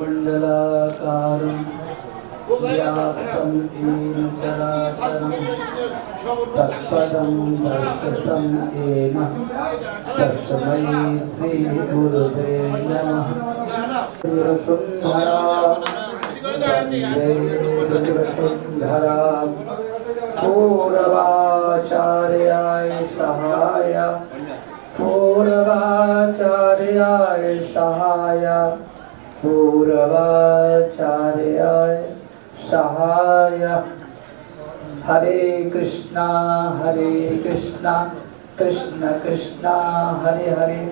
मंडलाकारं व्याप्तं येन चराचरं तत्पदं दर्शितं येन तस्मै श्रीगुरुवे नमः। सुंदरा पूर्वाचार्याय सहाय पूर्वाचार्याय सहाय पूर्वाचार्याय सहाय। हरे कृष्णा कृष्ण कृष्णा हरे हरे,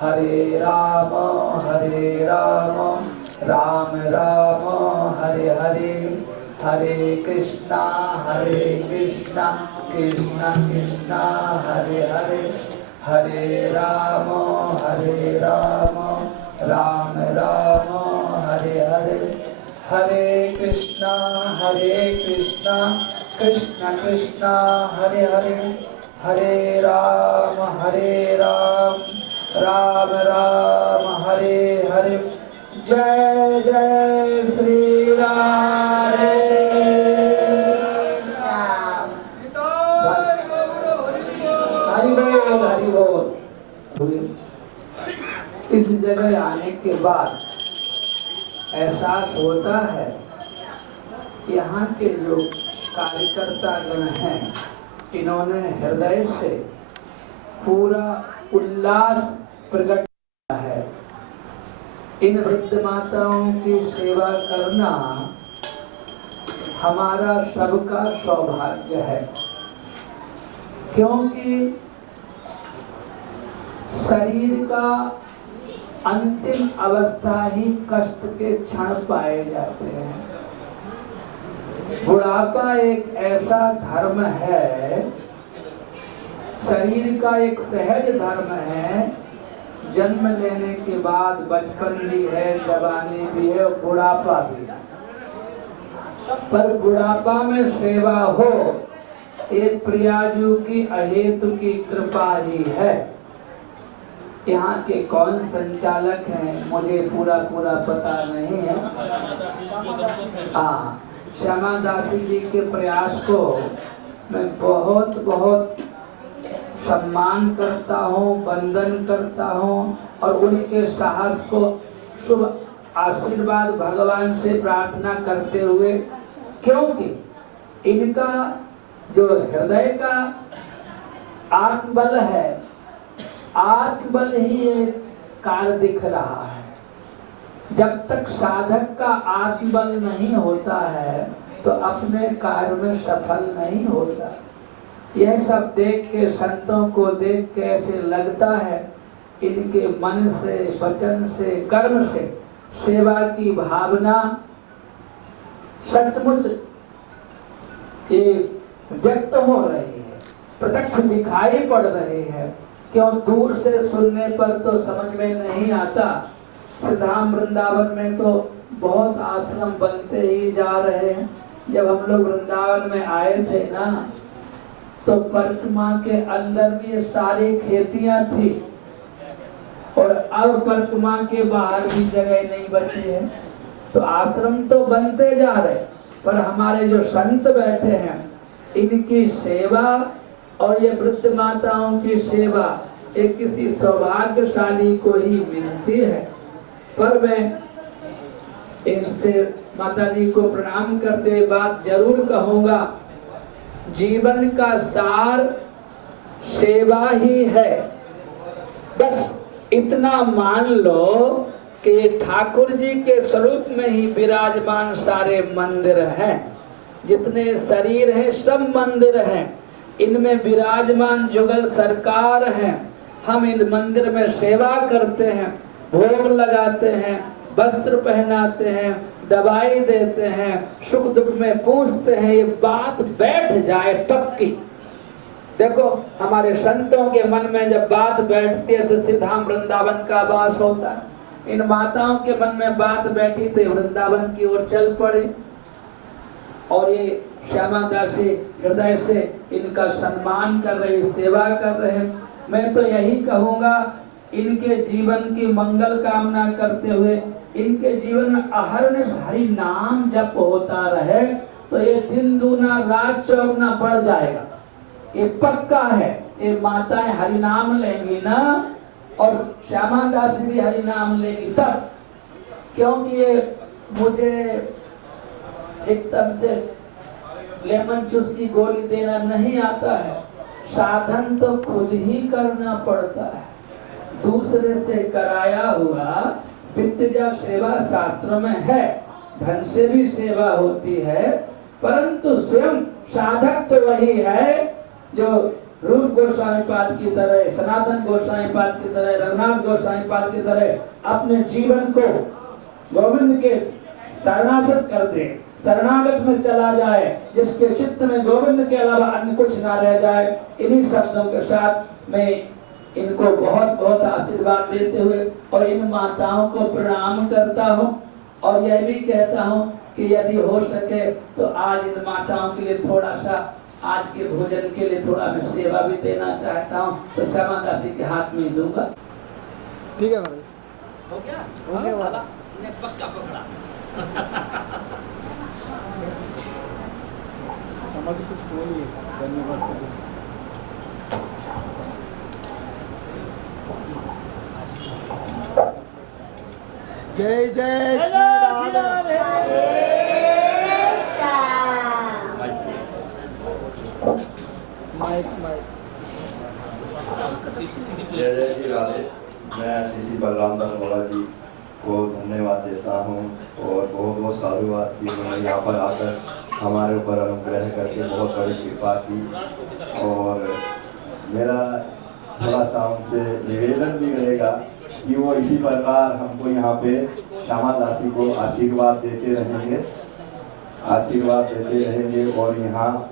हरे राम राम राम हरे हरे, हरे कृष्णा कृष्ण कृष्ण हरे हरे, हरे राम राम राम हरे हरे, हरे कृष्णा कृष्ण कृष्ण हरे हरे, हरे राम राम राम हरे हरे। जय जय श्री राम। हरि बोल। इस जगह आने के बाद एहसास होता है यहाँ के जो कार्यकर्ता गण हैं, इन्होंने हृदय से पूरा उल्लास प्रकट किया है। इन वृद्ध माताओं की सेवा करना हमारा सबका सौभाग्य है, क्योंकि शरीर का अंतिम अवस्था ही कष्ट के क्षण पाए जाते हैं। बुढ़ापा एक ऐसा धर्म है, शरीर का एक सहज धर्म है। जन्म लेने के बाद बचपन भी है, जवानी भी है और बुढ़ापा भी है। पर बुढ़ापा में सेवा हो, एक प्रियाजू की अहेतु की कृपा ही है। यहाँ के कौन संचालक हैं मुझे पूरा पता नहीं है। श्यामा दासी जी के प्रयास को मैं बहुत सम्मान करता हूँ, वंदन करता हूँ और उनके साहस को शुभ आशीर्वाद भगवान से प्रार्थना करते हुए, क्योंकि इनका जो हृदय का आत्मबल है, आत्मबल ही एक कार्य दिख रहा है। जब तक साधक का आत्मबल नहीं होता है तो अपने कार्य में सफल नहीं होता। यह सब देख के, संतों को देख के ऐसे लगता है इनके मन से, वचन से, कर्म से सेवा की भावना सचमुच व्यक्त हो रही है, प्रत्यक्ष दिखाई पड़ रही है। क्यों दूर से सुनने पर तो समझ में नहीं आता। सिद्धाम वृंदावन में तो बहुत आश्रम बनते ही जा रहे हैं। जब हम लोग वृंदावन में आए थे ना, तो परिक्रमा के अंदर भी सारी खेतियां थी और अब परिक्रमा के बाहर भी जगह नहीं बची है। तो आश्रम तो बनते जा रहे, पर हमारे जो संत बैठे हैं इनकी सेवा और ये वृद्ध माताओं की सेवा एक किसी सौभाग्यशाली को ही मिलती है। पर मैं इनसे माता जी को प्रणाम करते बात जरूर कहूँगा, जीवन का सार सेवा ही है। बस इतना मान लो कि ठाकुर जी के स्वरूप में ही विराजमान सारे मंदिर हैं। जितने शरीर हैं सब मंदिर हैं, इनमें विराजमान जुगल सरकार हैं। हम इन मंदिर में सेवा करते हैं, भोग लगाते हैं, वस्त्र पहनाते हैं, दवाई देते हैं, सुख दुख में पूछते हैं। ये बात बैठ जाए पक्की। देखो हमारे संतों के मन में जब बात बैठती है, सिद्धाम वृंदावन का वास होता है। इन माताओं के मन में बात बैठी तो वृंदावन की ओर चल पड़े। और ये श्यामा दासी हृदय से इनका सम्मान कर रहे, सेवा कर रहे। मैं तो यही कहूँगा, इनके जीवन की मंगल कामना करते हुए इनके जीवन में अहरनिश हरि नाम जप होता रहे तो ये दिन दूना रात चौगुना बढ़ जाएगा, ये पक्का है। ये माताएं हरि नाम लेंगी ना, और श्यामा दासी भी हरि नाम लेगी तब, क्योंकि ये मुझे एकदम से लेमन जूस की गोली देना नहीं आता है। साधन तो खुद ही करना पड़ता है, दूसरे से कराया हुआ विद्या सेवा शास्त्र में है, धन से भी सेवा होती है, परंतु स्वयं साधक तो वही है जो रूप गोस्वामी पाद की तरह, सनातन गोस्वामी पाद की तरह, रघुनाथ गोस्वामी पाद की तरह अपने जीवन को गोविंद के शरणागत कर दे, शरणागत में चला जाए, जिसके चित्त में गोविंद के अलावा अन्य कुछ ना रह जाए। इन्हीं शब्दों के साथ मैं इनको बहुत बहुत आशीर्वाद देते हुए और इन माताओं को प्रणाम करता हूँ, और यह भी कहता हूँ कि यदि हो सके तो आज इन माताओं के लिए थोड़ा सा, आज के भोजन के लिए थोड़ा मैं सेवा भी देना चाहता हूँ, तो श्यामा दासी के हाथ में दूंगा। ठीक है महाराज, हो गया? हो गया बाबा ने पक्का पकड़ा। समझ कुछ बोलिए, धन्यवाद। जय जय श्री राम। Mic mic. जय जय श्री राधे। मैं श्री श्री बलराम दास बाबा जी को धन्यवाद देता हूँ और बहुत बहुत साधुवाद की उन्होंने यहाँ पर आकर हमारे ऊपर अनुग्रह करके बहुत बड़ी कृपा की। और मेरा थोड़ा सा उनसे निवेदन भी रहेगा कि वो इसी प्रकार हमको यहाँ पे श्यामा दासी को आशीर्वाद देते रहेंगे, और यहाँ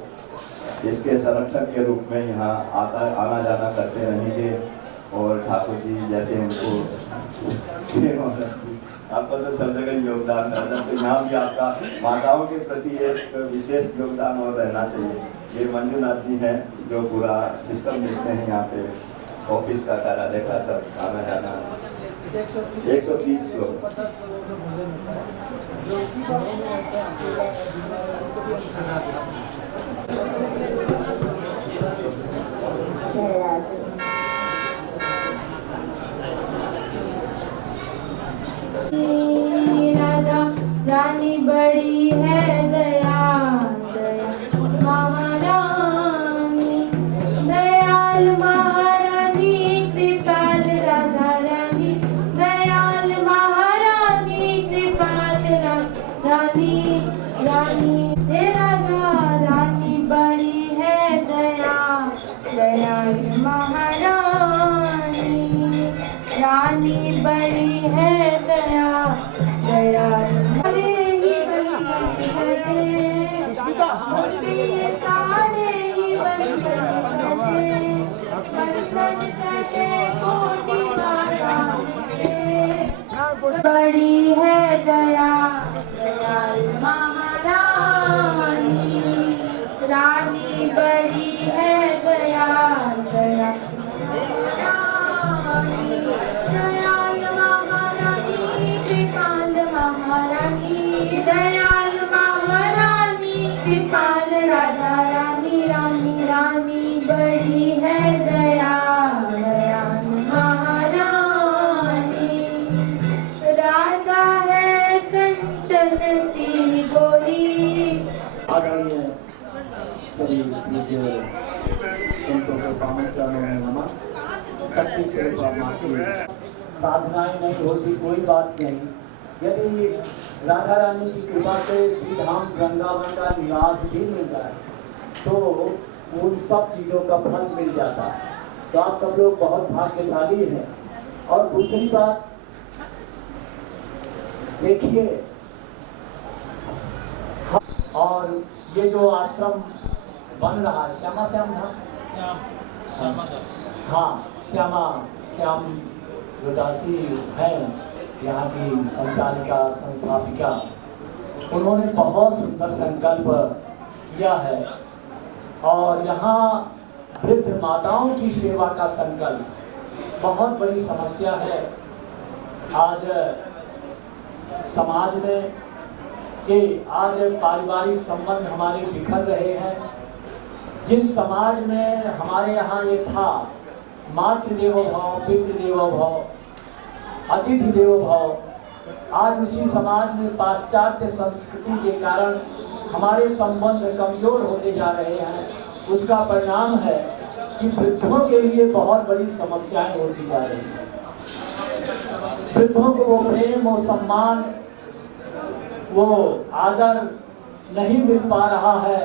इसके संरक्षक के रूप में यहाँ आना जाना करते रहेंगे। और ठाकुर जी जैसे उनको आपका तो सब जगह योगदान रहता है, तो यहाँ भी आपका माताओं के प्रति एक विशेष योगदान और रहना चाहिए। ये मंजूनाथ जी हैं जो पूरा सिस्टम देखते हैं यहाँ पे, ऑफिस का कार्यालय का सब आना जाना। 130 लोग 150 लोगों का भोजन होता है, जो कि घरों में रहता है, उनको भी हम सिखाते हैं। राधा रानी बड़ी है दयाल, दयाल महारानी, दयाल महारानी कृपाल राधा रानी, दयाल महारानी कृपाल रानी रानी। हे राधा रानी बड़ी है दयाल, दयाल महारानी, रानी बड़ी है दयाल, दयाल। अरे ही बनते तारे ही बनते कोटि बड़ी है दयाल, दयाल महारानी, रानी बड़ी है दयाल, दयाल दयाल महारानी कृपाल महारानी, दयाल महारानी कृपाल राधा रानी, रानी रानी बड़ी है दयाल, दयाल महारानी। राधा है कंचन सी गोरी। आदरणीय सभी पूज्य संतों को पावन चरणों में नमन। शक्ति स्वरूप माँ की साधनाएं नहीं होती कोई बात नहीं, यदि राधा रानी की कृपा से श्री धाम वृंदावन का निवास भी मिल जाए तो उन सब चीज़ों का फल मिल जाता है। तो आप सब लोग बहुत भाग्यशाली हैं। और दूसरी बात देखिए, और ये जो आश्रम बन रहा है, श्याम हाँ श्याम जो दासी हैं यहाँ की संचालिका संस्थापिका, उन्होंने बहुत सुंदर संकल्प किया है। और यहाँ वृद्ध माताओं की सेवा का संकल्प बहुत बड़ी समस्या है आज समाज में, कि आज पारिवारिक संबंध हमारे बिखर रहे हैं। जिस समाज में हमारे यहाँ ये था मातृ देवो भव, पितृ देवो भव, अतिथि देवो भव, आज उसी समाज में पाश्चात्य संस्कृति के कारण हमारे संबंध कमजोर होते जा रहे हैं। उसका परिणाम है कि वृद्धों के लिए बहुत बड़ी समस्याएं होती जा रही हैं। वृद्धों को वो प्रेम, वो सम्मान, वो आदर नहीं मिल पा रहा है।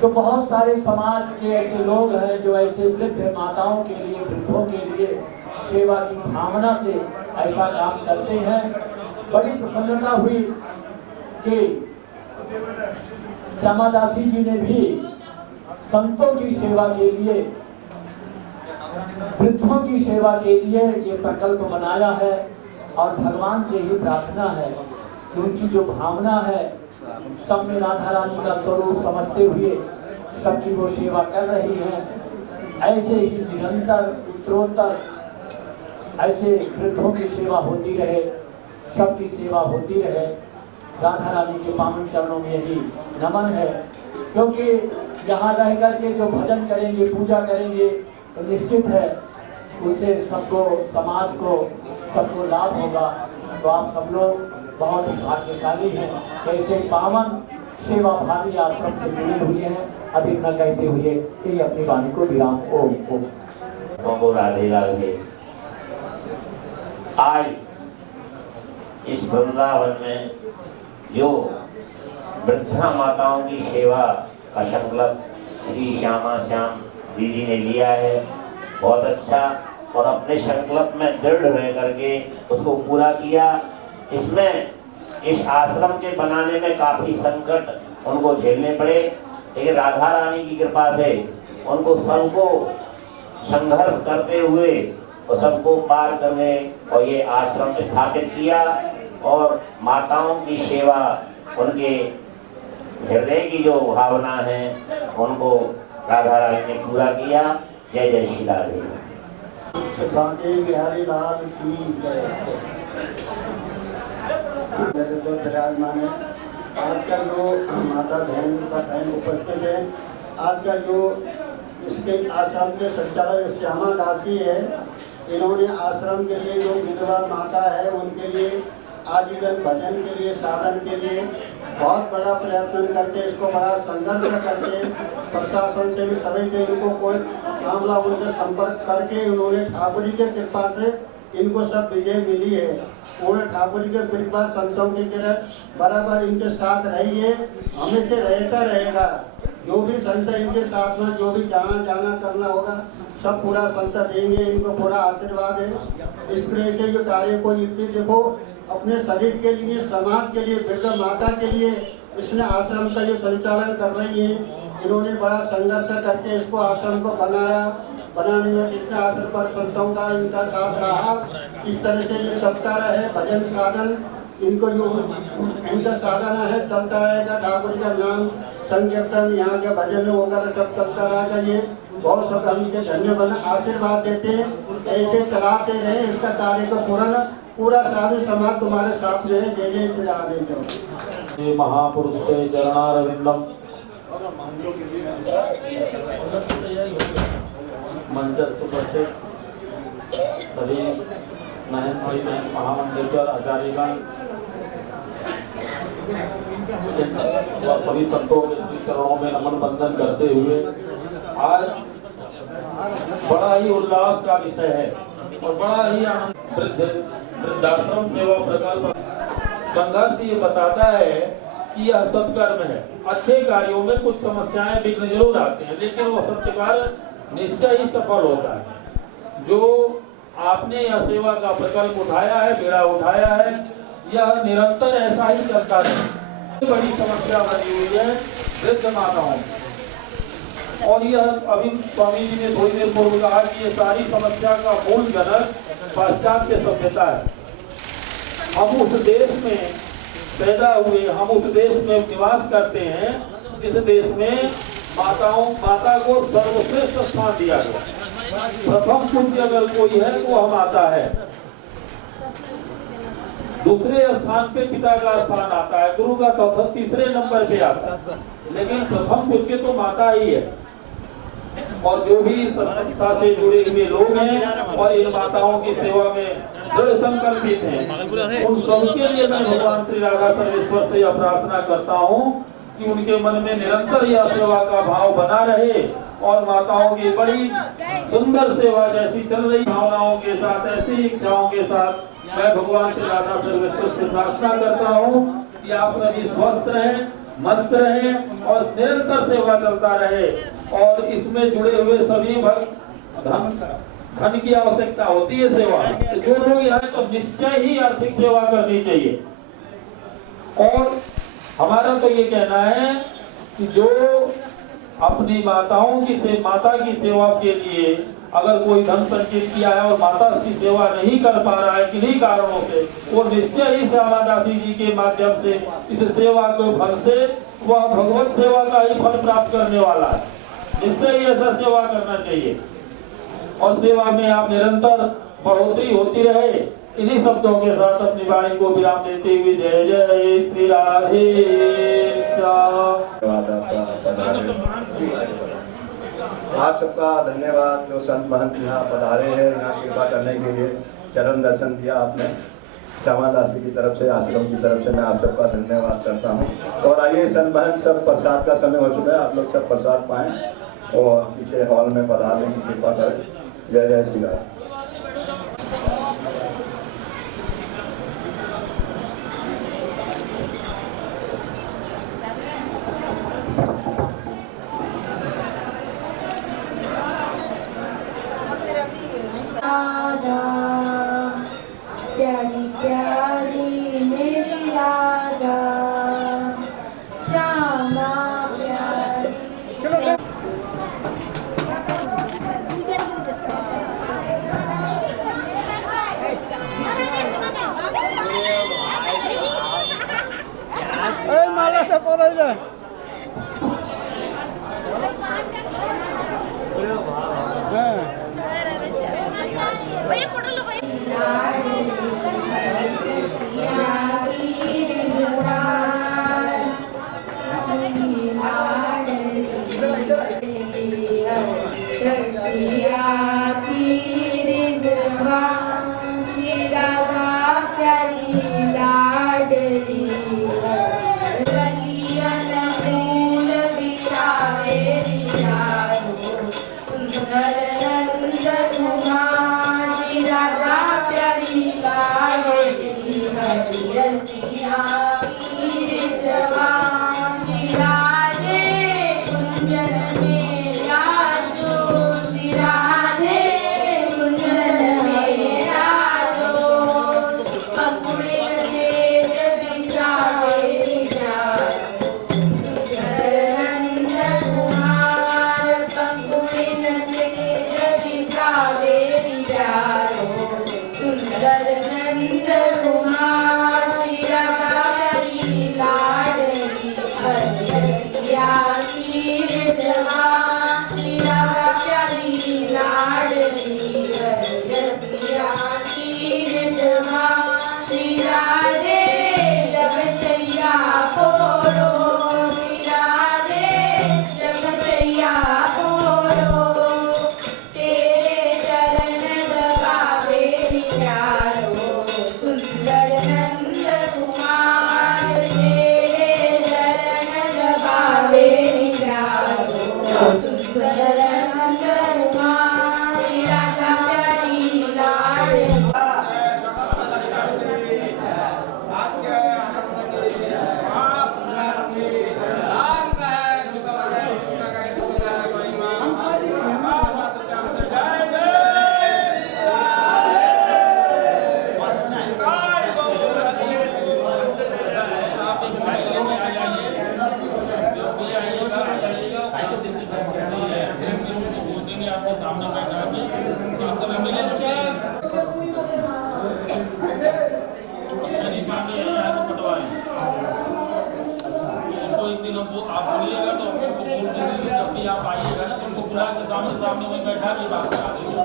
तो बहुत सारे समाज के ऐसे लोग हैं जो ऐसे वृद्ध माताओं के लिए, वृद्धों के लिए सेवा की भावना से ऐसा काम करते हैं। बड़ी प्रसन्नता हुई कि श्यामादासी जी ने भी संतों की सेवा के लिए, वृद्धों की सेवा के लिए ये प्रकल्प बनाया है। और भगवान से ही प्रार्थना है कि उनकी जो भावना है, सब में राधा रानी का स्वरूप समझते हुए सबकी वो सेवा कर रही है। ऐसे ही निरंतर उत्तरोत्तर ऐसे वृद्धों की सेवा होती रहे, सबकी सेवा होती रहे। राधा रानी के पावन चरणों में यही नमन है, क्योंकि यहाँ रह करके जो भजन करेंगे, पूजा करेंगे, तो निश्चित है उससे सबको, समाज को, सबको लाभ होगा। तो आप सब लोग बहुत ही भाग्यशाली हैं, कैसे पावन सेवा भावी आश्रम से जुड़े हुए हैं। अभी न कहते हुए कि अपनी वाणी को विराम। ओम ओम। राधे राधे। आज इस वृंदावन में जो वृद्धा माताओं की सेवा का संकल्प श्री श्यामा श्याम दीदी ने लिया है, बहुत अच्छा, और अपने संकल्प में दृढ़ रह करके उसको पूरा किया। इसमें इस आश्रम के बनाने में काफी संकट उनको झेलने पड़े, लेकिन राधा रानी की कृपा से उनको सबको संघर्ष करते हुए और सबको पार कर गए और ये आश्रम स्थापित किया। और माताओं की सेवा, उनके हृदय की जो भावना है, उनको राधा रानी ने पूरा किया। जय जय श्री राधे। बिहारी लाल की विराजमान है। आज का जो माता बहन का बहन उपस्थित है, आज का जो इसके आश्रम के संचालक श्यामा दासी है, इन्होंने आश्रम के लिए जो विधवा माता है उनके लिए आजीवन भजन के लिए, साधन के लिए बहुत बड़ा प्रयत्न करके, इसको बड़ा संघर्ष करके प्रशासन से भी सभी देवी को कोई मामला उनसे संपर्क करके उन्होंने ठाकुर जी की कृपा से इनको सब विजय मिली है। पूरे ठाकुर जी के कृपा, संतों की कृपा बराबर इनके साथ रही है, हमेशा रहता रहेगा। जो भी संत इनके साथ में, जो भी जहाँ जाना करना होगा सब पूरा संत देंगे, इनको पूरा आशीर्वाद है। इस तरह से ये कार्य को इतनी देखो अपने शरीर के लिए, समाज के लिए, वृद्ध माता के लिए इसने आश्रम का जो संचालन कर रही है, इन्होंने बड़ा संघर्ष करके इसको आश्रम को बनाया। बनाने में कितने आश्रम पर संतों का इनका साथ रहा। इस तरह से ये चलता रहे भजन साधन, इनको जो इनका साधन है चलता रहेगा। ठाकुर का नाम संकीर्तन, यहाँ के भजन वगैरह सब चलता रहेगा। ये बहुत सब हम इनके धन्य बना आशीर्वाद देते हैं, ऐसे चलाते रहे इसका कार्य को पूरा साधु समाज तुम्हारे साथ में है। जय जय श्री राधे। महापुरुष के चरणारविंदम मंचस्थ उपस्थित सभी महंत महामंडलेश्वर आचार्यगण और सभी संतों के श्री चरणों में नमन बंदन करते हुए आज बड़ा ही उल्लास का विषय है और बड़ा ही वृद्धाश्रम सेवा प्रकल्प संघर्ष ये बताता है कि यह सत्कर्म है। अच्छे कार्यों में कुछ समस्याएं विघ्न जरूर आते हैं, लेकिन वो सत्य कार्य निश्चय ही सफल होता है। जो आपने यह सेवा का प्रकल्प उठाया है, बेड़ा उठाया है, यह निरंतर ऐसा ही चलता है। बड़ी समस्या बनी हुई है वृद्ध माताओं, और यह अभी स्वामी जी ने थोड़ी देर पूर्व कहा कि ये सारी समस्या का मूल जनक पाश्चात्य सभ्यता है। हम उस देश में पैदा हुए, हम उस देश में निवास करते हैं जिस देश में माता को सर्वश्रेष्ठ स्थान दिया गया। प्रथम पूज्य अगर कोई है तो वह माता है। दूसरे स्थान पे पिता का स्थान आता है, गुरु का चौथा तीसरे नंबर पे आता है, लेकिन प्रथम पूज्य तो माता ही है। और जो भी संस्था से जुड़े हुए लोग हैं और इन माताओं की सेवा में दृढ़ संकल्पित हैं, उन सबके लिए मैं भगवान श्री राधा सर्वेश्वर से यह प्रार्थना करता हूँ कि उनके मन में निरंतर यह सेवा का भाव बना रहे और माताओं की बड़ी सुंदर सेवा जैसी चल रही भावनाओं के साथ, ऐसी इच्छाओं के साथ मैं भगवान श्री राधा सर्वेश्वर से प्रार्थना करता हूँ कि आप सभी स्वस्थ रहें, मस्त रहें और निरंतर सेवा चलता रहे। और इसमें जुड़े हुए सभी भक्त धन की आवश्यकता होती है सेवा, जो लोग यहाँ तो निश्चय ही आर्थिक सेवा करनी चाहिए। और हमारा तो ये कहना है कि जो अपनी माता की सेवा के लिए अगर कोई धन संचित किया है और माता की सेवा नहीं कर पा रहा है किन्हीं कारणों से, वो निश्चय ही श्यामा दासी जी के माध्यम से इस सेवा के फल से वह भगवत सेवा का ही फल प्राप्त करने वाला है। निश्चय ही ऐसा सेवा करना चाहिए और सेवा में आप निरंतर बढ़ोतरी होती रहे। इन्हीं शब्दों के साथ अपनी वाणी को विराम देते हुए जय जय श्री राधे आप सबका धन्यवाद जो संत महंत यहाँ पधारे हैं, यहाँ कृपा करने के लिए चरण दर्शन दिया आपने। श्यामा दासी की तरफ से, आश्रम की तरफ से मैं आप सबका धन्यवाद करता हूँ। और आइए संत महंत सब प्रसाद का समय हो चुका है, आप लोग सब प्रसाद पाएं और पीछे हॉल में पधारने की कृपा करें। जय जय श्री राम। प्यारी प्यारी मेरी राधा श्यामा प्यारी। चलो माला से पड़ा जाए। वो आप बोलिएगा तो हमको बोल देंगे, जब भी आप आइएगा ना तो उनको बुला के सामने वहीं बैठा के बात करा देंगे।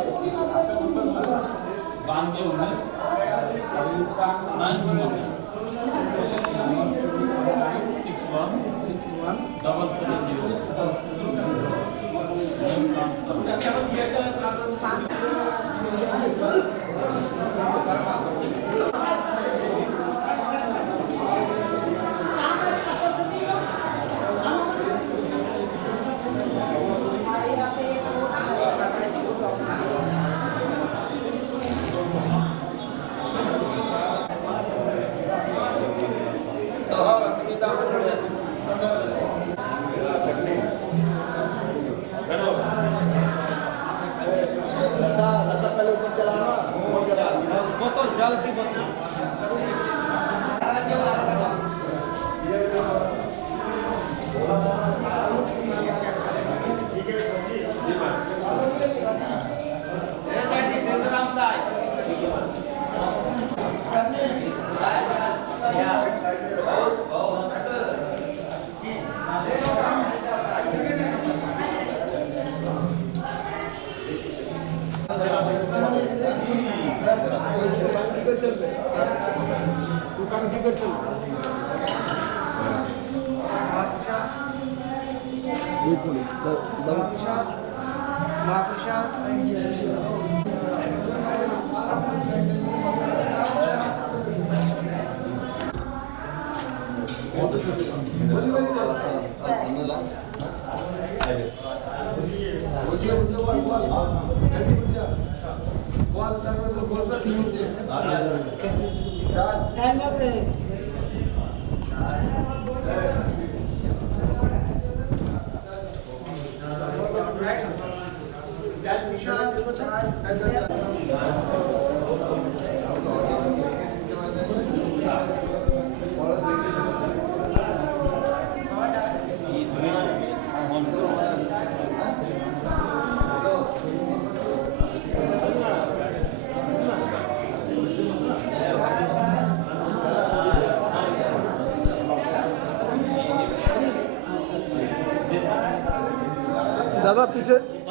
这。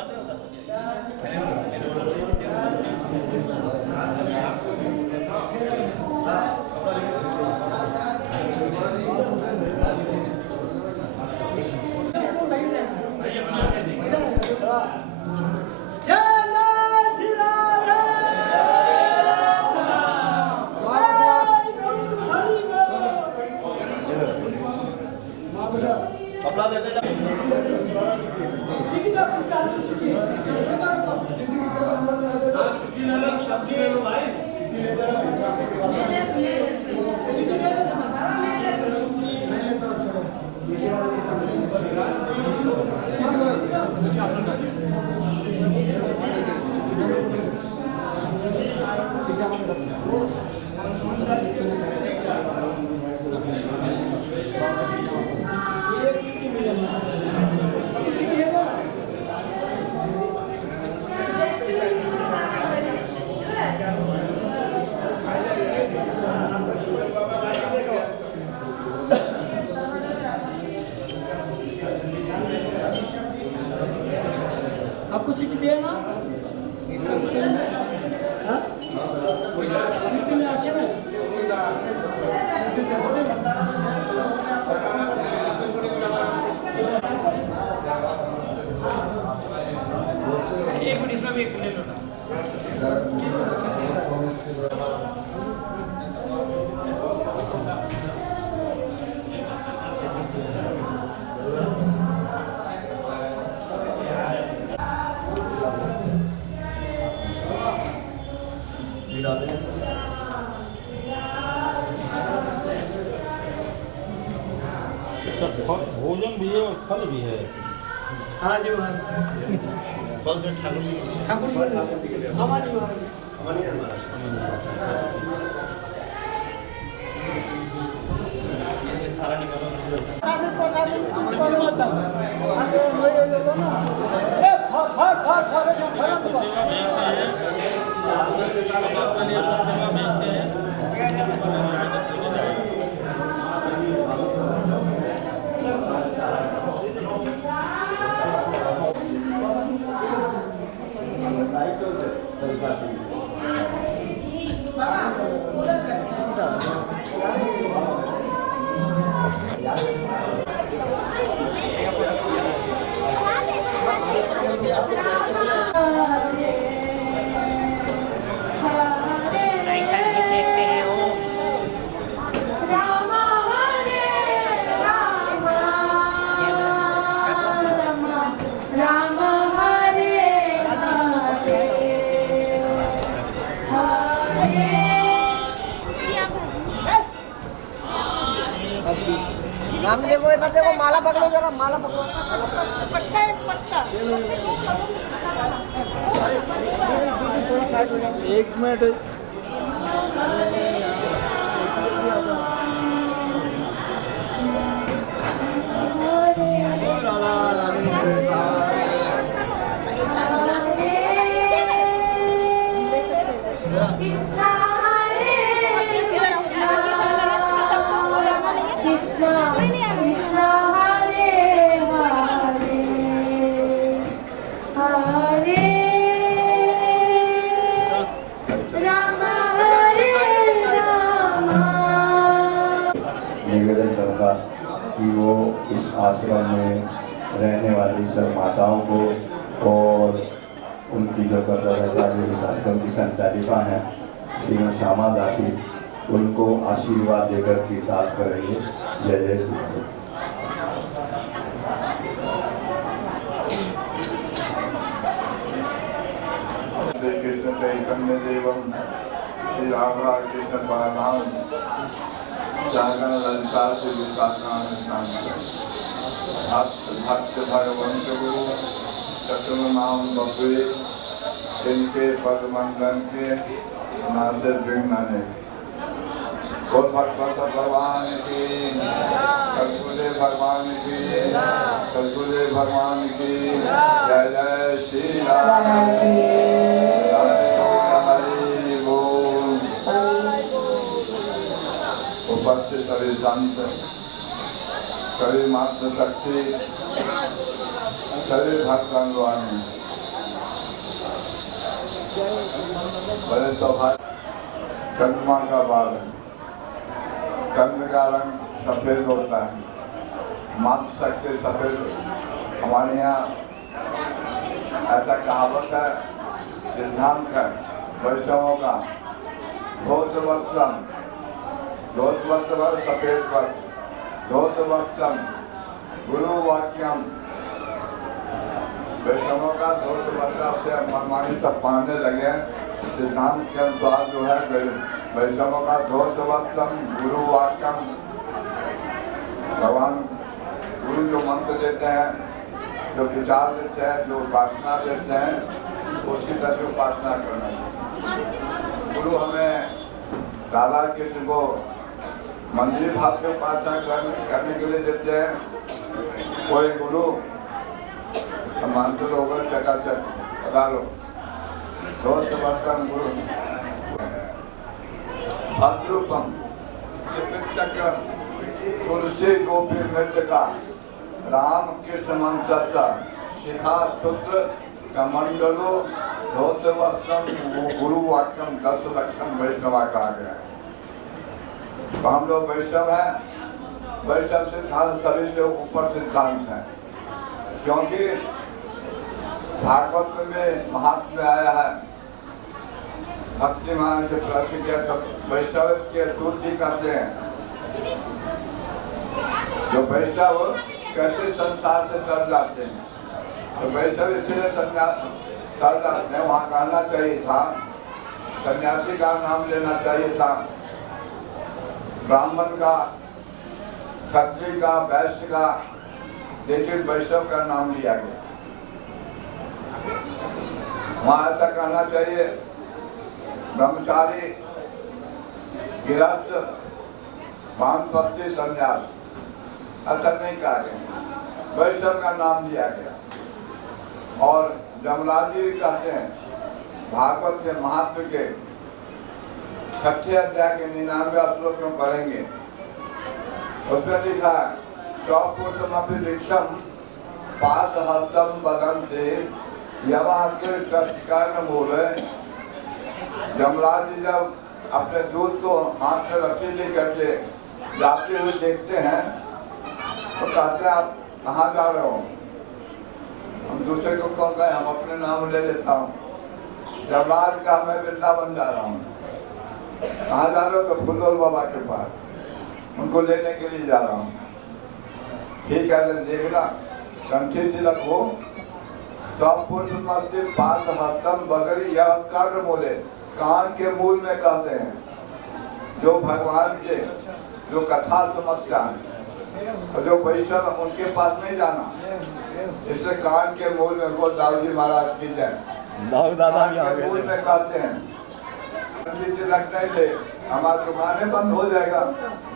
आपको चिट्ठी दिया ना एक मिनट इसमें भी एक ले लो ना भोजन भी है और फल भी है। हाँ जी हाँ फल जो ठाकुर जी हमारी सारा निकालो सामने देखो, इधर देखो, माला पकड़ो जरा, माला पकड़ो। पटका है, पटका। दीदी थोड़ा साइड हो जाओ। 1 मिनट। निवेदन करूँगा कि वो इस आश्रम में रहने वाली सब माताओं को और उनकी जो कर्तव्यकारी इस आश्रम की संचालिका हैं श्रीमती श्यामा दासी, उनको आशीर्वाद देकर कीर्तार्थ करेंगे। जय जय श्री राम। श्री कृष्ण चैतन्य देवम श्री राधा कृष्ण पादाम जागरण ललिता से भक्त भगवंत गुरु चतुर नाम बबुए इनके पद मंडन के नासिर विघ्न बोल भगवत भगवान की, सतगुरुदेव भगवान की, सतगुरुदेव भगवान की जय जय श्री राम। हरि बोल। उपस्थित सभी संत, सभी मातृशक्ति, सभी भक्तगण, बड़े सौभाग्य। चंद्रमा का बाल है, चंद्र का रंग सफेद होता है, मातृशक्ति सफेद। हमारे यहाँ ऐसा कहावत है, सिद्धांत है वैष्णवों का, धोत वस्त्रम, धोत वस्त्र सफेद वस्त्र, धोत वस्त्रम गुरु वाक्यम। वैष्णवों का धोत वस्त्र से मनमानी सब पहनने लगे हैं। सिद्धांत के अनुसार जो है वैष्णवों का धोत वस्त्रम गुरु वाक्यम। भगवान गुरु जो मंत्र देते हैं, जो विचार देते हैं, जो उपासना देते हैं, उसकी तरह से उपासना करना चाहिए। गुरु हमें राधा कृष्ण को मंदिर भाव से उपासना करने के लिए देते हैं। कोई गुरु मानते लोग चकाचक पधारो गुरु भद्रूपम चक्र तुलसी गोपी मृतका राम कृष्ण मंत्र शिखा सूत्र कमंडलो धोत वस्त्रम गुरु वाक्यम 10 लक्षण वैष्णवा कहा गया है। तो हम लोग वैष्णव हैं। वैष्णव सिद्धांत सभी से ऊपर सिद्धांत है, क्योंकि भागवत में महात्म्य आया है। भक्ति मान से प्रश्न किया तो वैष्णव के स्तुति करते हैं। जो वैष्णव कैसे संसार से तर जाते हैं, तो वैष्णव इसलिए संन्यास तर जाते हैं। वहाँ कहना चाहिए था सन्यासी का नाम लेना चाहिए था, ब्राह्मण का, क्षत्रिय का, वैश्य का, लेकिन वैष्णव का नाम लिया गया। वहाँ ऐसा कहना चाहिए ब्रह्मचारी, गृहस्थ, वानप्रस्थी, संन्यास, ऐसा नहीं कहा गया, वैष्णव का नाम लिया गया। और जमराज जी कहते हैं भागवत के महात्म के 6ठे अध्याय के 99 श्लोक में पढ़ेंगे, उसमें लिखा है स्वपुष्पमपि वृक्षम पास हस्तम बदंते यवाग्र कर्ण मूले यमराज जी जब अपने दूध को हाथ में रस्सी लेकर के जाते हुए देखते हैं तो कहते हैं आप कहाँ जा रहे हो? हम दूसरे को कौन कहें, हम अपने नाम ले लेता हूँ। यमराज का मैं वृंदावन जा रहा हूँ। कहाँ जा रहे हो? तो फुलोल बाबा के पास, उनको लेने के लिए जा रहा हूँ। ठीक है, देखना कंठी तिलक हो सब पुरुष मध्य पास हस्तम बगरी यह कर्ण मूले, कान के मूल में कहते हैं। जो भगवान के जो कथा समझता है और जो वैष्णव उनके पास नहीं जाना, इसलिए कान के मूल में वो दाऊ जी महाराज की जय दादा के मूल में कहते हैं। तिलक नहीं ले हमारी दुकानें बंद हो जाएगा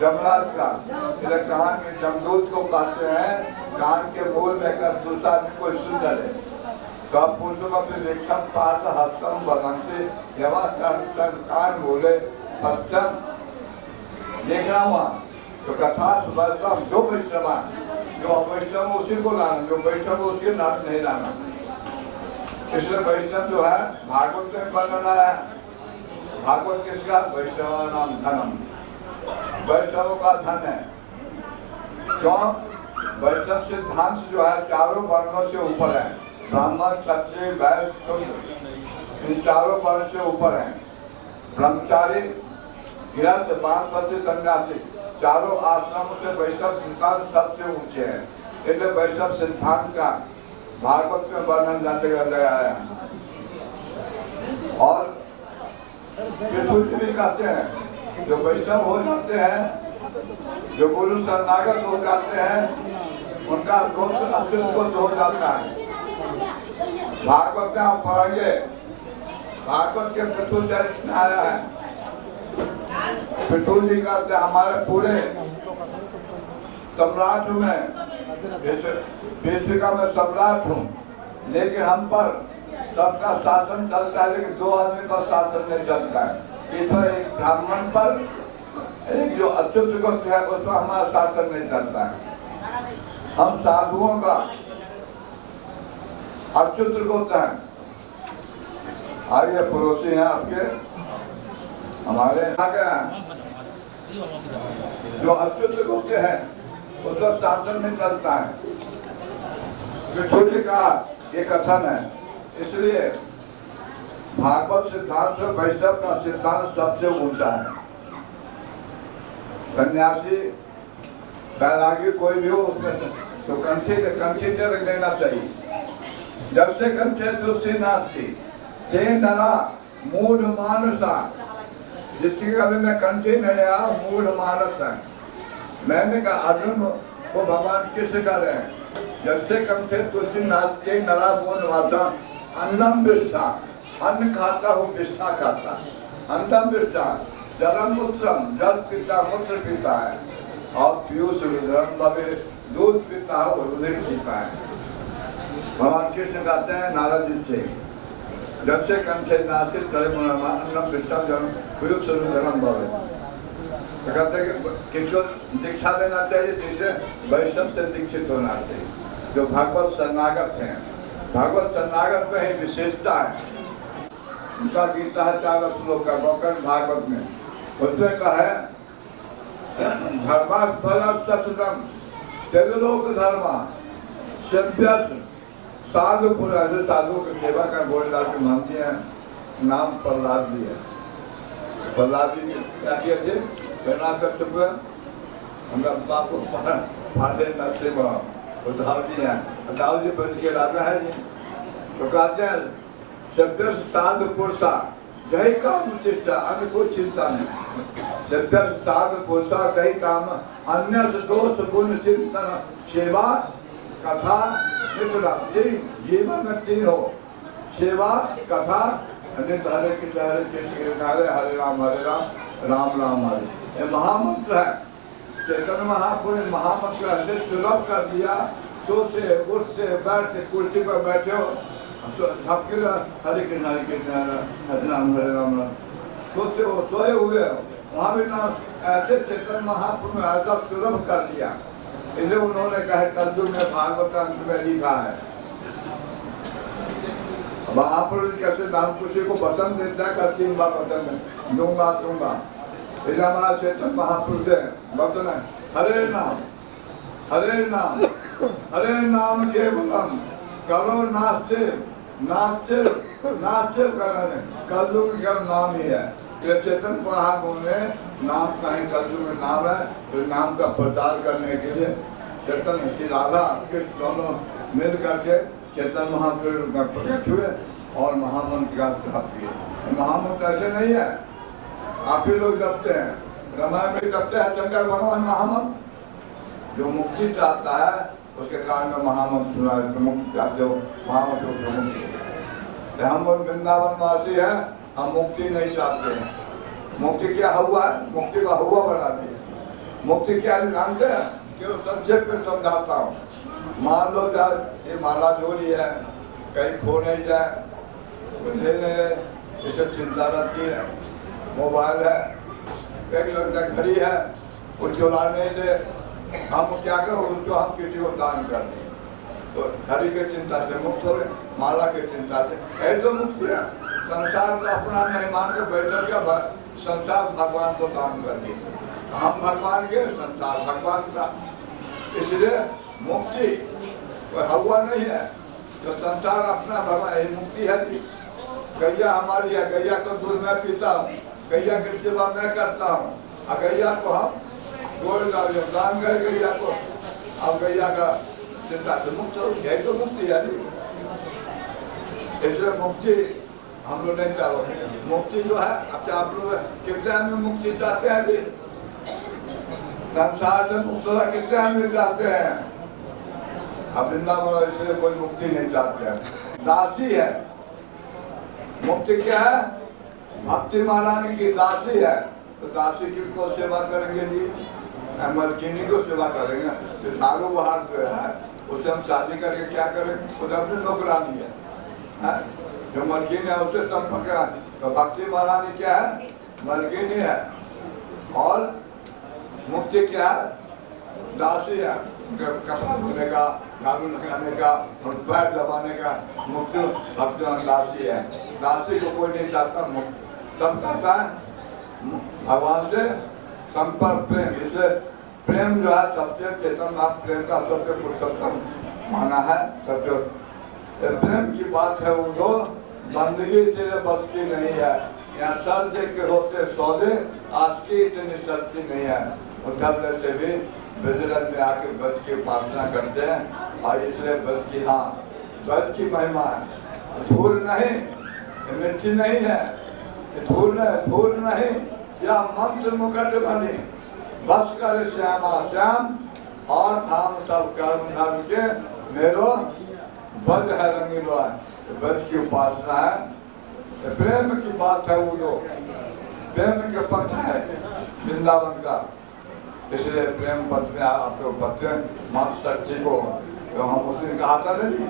जमराज का, इसलिए कान के जमदूत को कहते हैं कान के मूल में कर दूसरा आदमी कोई सुन ले। सब पुरुषम पास हस्तम बदंते यवा कान बोले पश्चिम देखना हुआ तो कथा सुबह जो वैष्णव जो वैष्णव उसी को लाना, जो वैष्णव उसके नाम नहीं लाना। इसलिए वैष्णव जो है भागवत में वर्णन आया है। भागवत किसका? वैष्णव नाम धनम, वैष्णव का धन है। क्यों? वैष्णव सिद्धांत जो है चारों वर्णों से ऊपर है। ब्राह्मण, क्षत्रिय, वैश्य, शूद्र, इन चारों वर्ण से ऊपर है। ब्रह्मचारी, गृहस्थ, वानप्रस्थ, सन्यासी, चारों आश्रमों से वैष्णव सिद्धांत सबसे ऊंचे हैं। इसलिए वैष्णव सिद्धांत का भागवत में वर्णन जगह आया। और पृथ्वी भी कहते हैं जो वैष्णव हो जाते हैं, जो गुरु शरणागत हो जाते हैं, उनका दोष अत्युत हो जाता है। भागवत में आप पढ़ेंगे, भागवत के पृथ्वी चरित्र में आया है। पृथ्वी जी कहते हमारे पूरे सम्राट में, पृथ्वी का मैं सम्राट हूँ, लेकिन हम पर सबका शासन चलता है, लेकिन दो आदमी का शासन नहीं चलता है। इस पर एक ब्राह्मण पर, एक जो अच्युत गोत्र है उस पर हमारा शासन नहीं चलता है। हम साधुओं का अच्युत गोत्र है। आइए पड़ोसी हैं आपके, हमारे यहाँ के जो अच्युत गोत्र है उसका शासन नहीं चलता है। पृथ्वी का ये कथन है। इसलिए भागवत सिद्धांत में वैष्णव का सिद्धांत सबसे ऊंचा है। सन्यासी, बैरागी कोई भी हो उसमें तो कंठी रख लेना चाहिए। जब से कंठे तुलसी नास्ती ते नरा मूढ़ मानसा, जिसकी कभी में कंठी नहीं आया मूढ़ मानस है। मैंने कहा अर्जुन को भगवान कृष्ण कर रहे हैं, जब से कंठे तुलसी नास्ते नरा मूढ़ माता अन्नम विष्ठा, अन्न खाता हूँ विष्ठा खाता, अन्नम विष्ठा जलम मूत्रम, जल पीता मूत्र पीता है, और पीयूष दूध पीता है और रुधिर पीता है। भगवान कृष्ण कहते हैं नारद जी से, जब से कंठे नास्ते अन्नम विष्ठा जलम पीयूष रुधिरम भवे। तो कहते हैं कि किसको दीक्षा लेना चाहिए? जिसे वैष्णव से दीक्षित होना चाहिए, जो भागवत शरणागत हैं। भागवत शरणागत में ही विशेषता है। उनका गीता है 4 श्लोक का गोकर्ण भागवत में, उसमें कहा है धर्मास्पद सततम तेगलोक धर्मा सभ्यस साधु पुरा, साधु की सेवा का बोल डाल के मानती है। नाम प्रहलाद जी है। प्रहलाद जी क्या किए थे? कच्छप हमारा बाप को फाटे नशे दाऊ जी हैं, दाऊ जी बन के राजा है जी। तो कहते हैं सभ्य साधु पुरुषा जय काम प्रतिष्ठा, अन्य कोई चिंता नहीं। सभ्य साधु पुरुषा जय काम, अन्य दोष गुण चिंतन सेवा कथा नित्य। जीवन में 3 हो, सेवा कथा नित्य। हरे कृष्ण हरे राम राम राम हरे। ये महामंत्र है। चैतन्य महापुरुष महामंत्र ऐसे सुलभ कर दिया। सोते उठते बैठते, कुर्सी पर बैठे हो सबके लिए हरे कृष्ण हरे राम सोते हो, सोए हुए हो, वहाँ भी नाम ऐसे चैतन्य महापुरुष ने ऐसा सुलभ कर दिया। इसलिए उन्होंने कहा कलयुग में भागवत अंत में लिखा है। महापुरुष कैसे नाम किसी को वचन देता है, 3 बार वचन दूंगा दूंगा। इसलिए हमारा चेतन महापुरुष है, वचन है हरे नाम हरे नाम केवलम करो नास्ते नास्ते नास्ते करने। कलयुग का नाम ही है। ये चेतन महाप्रभु ने नाम कहीं कलयुग में नाम है, तो नाम का प्रचार करने के लिए चेतन श्री राधा कृष्ण दोनों मिल करके चेतन महाप्रभु में प्रकट हुए और महामंत्र का जाप किए। महामंत्र ऐसे नहीं है आप ही लोग जपते हैं, रामायण में जपते हैं शंकर भगवान महामंत्र। जो मुक्ति चाहता है उसके कारण में महामंत्र सुना है, तो मुक्ति चाहते हो महामंत्र उसको मुक्ति। हम वृंदावन वासी हैं, हम मुक्ति नहीं चाहते हैं। मुक्ति क्या हुआ है? मुक्ति का हुआ बना दिया। मुक्ति क्या जानते हैं? केवल संक्षेप में समझाता हूँ। मान लो जाए ये माला चोरी है, कहीं खो नहीं जाए, ले ले, इसे चिंता रहती है। मोबाइल है, कई लगता घड़ी है, वो चुरा नहीं ले, हम क्या करें उसको हम किसी को दान कर दें, तो घड़ी के चिंता से मुक्त हो गए, माला के चिंता से। यही तो मुक्ति है। संसार को अपना नहीं मान के बैठल का संसार भगवान को दान कर दिए। हम भगवान के, संसार भगवान का। इसलिए मुक्ति कोई हुआ नहीं है, तो संसार अपना भगवान, यही मुक्ति है जी। गैया हमारी है, गैया को दूध मैं पीता हूँ, गैया की सेवा मैं करता हूँ, और गैया को हम गोल दान कर गैया को, अब गैया का चिंता से मुक्त हो, यही तो मुक्ति है जी। इसलिए मुक्ति हम लोग नहीं चाहते। मुक्ति जो है, अच्छा आप लोग कितने आदमी मुक्ति चाहते हैं जी? संसार से मुक्त होना कितने आदमी चाहते हैं? अब वृंदावन इसलिए कोई मुक्ति नहीं चाहते हैं। दासी है मुक्ति। क्या है? भक्ति महारानी की दासी है, तो दासी की को सेवा करेंगे जी? मलकिनी को सेवा करेंगे। जो थारू बहार जो है उससे हम शादी करके क्या करें? उधर भी नौकरानी है, जो मलकिनी है उससे संपर्क है। तो भक्ति महारानी क्या है? मलकिनी है। और मुक्ति क्या है? दासी है। कपड़ा धोने का, झाड़ू लगाने का और पैर दबाने का मुक्ति भक्ति दासी है। दासी को कोई नहीं चाहता, सब चाहता है भगवान से संपर्क प्रेम। इसलिए प्रेम जो है सबसे चेतन प्रेम का सबसे पुरुषोत्तम माना है। सबसे प्रेम की बात है वो जो बंदगी तेरे बस की नहीं है। यहाँ सर दे के होते सौदे, आस्की इतनी सस्ती नहीं है। उद्धव से भी ब्रजरथ में आके ब्रज की उपासना करते हैं, और इसलिए ब्रज की, हाँ ब्रज की महिमा है। धूल नहीं, मिट्टी नहीं है, धूल नहीं, या मंत्र मुकुट बनी बस कर श्यामा श्याम, और धाम सब कर्म धर्म के मेरो ब्रज है रंगीलो है। ब्रज की उपासना है, प्रेम की बात है। वो लोग प्रेम के पथ है वृंदावन का। इसलिए प्रेम पथ में आप लोग पढ़ते हैं मातृ शक्ति को। तो हम उस दिन कहा था नहीं,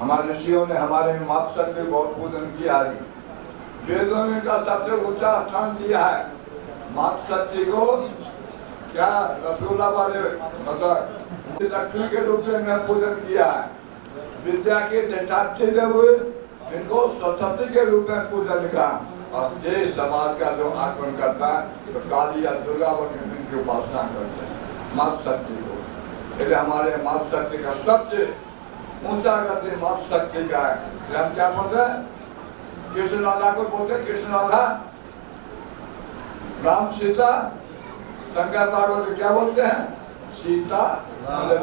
हमारे ऋषियों ने हमारे मातृ शक्ति बहुत पूजन किया है। वेदों में का सबसे ऊंचा स्थान दिया है मातृ शक्ति को। क्या रसगुल्ला वाले मतलब लक्ष्मी के रूप में पूजन किया है। विद्या के अधिष्ठात्री जब इनको सरस्वती के रूप में पूजन का, और देश समाज का जो आक्रमण करता है तो काली या दुर्गा बन की उपासना करते हैं मातृ शक्ति को। इसलिए हमारे मातृ शक्ति का सबसे ऊंचा करते मातृ शक्ति का है। हम क्या बोलते हैं? कृष्ण राधा को बोलते हैं कृष्ण राधा, राम सीता। शंकर पार्वती क्या बोलते हैं? सीता,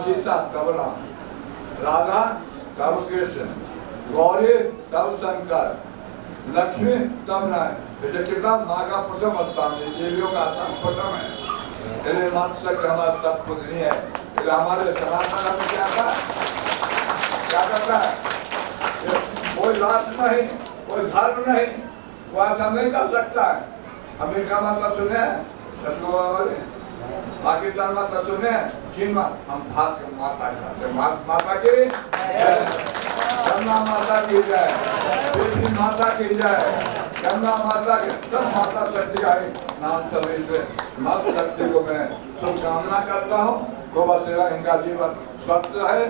सीता तब राम, राधा तब कृष्ण, गौरी तब शंकर, लक्ष्मी तब नारायण। इसे कितना माँ का प्रथम स्थान है, देवियों का स्थान प्रथम है। इसलिए मातृ शक्ति हमारा सब कुछ नहीं है। इसलिए हमारे सनातन में क्या था, क्या करता है? कोई राष्ट्र नहीं, कोई धर्म नहीं, वो ऐसा नहीं कर सकता है। अमेरिका माता सुने, पाकिस्तान माता सुने, चीन माता, हम भारत के माता करते, माता की गंगा माता की जय, देवी माता की जय, गंगा माता की, सब माता शक्ति का नाम सभी से मातृ शक्ति को मैं शुभकामना करता हूँ। गोवा सेवा इनका जीवन स्वस्थ रहे,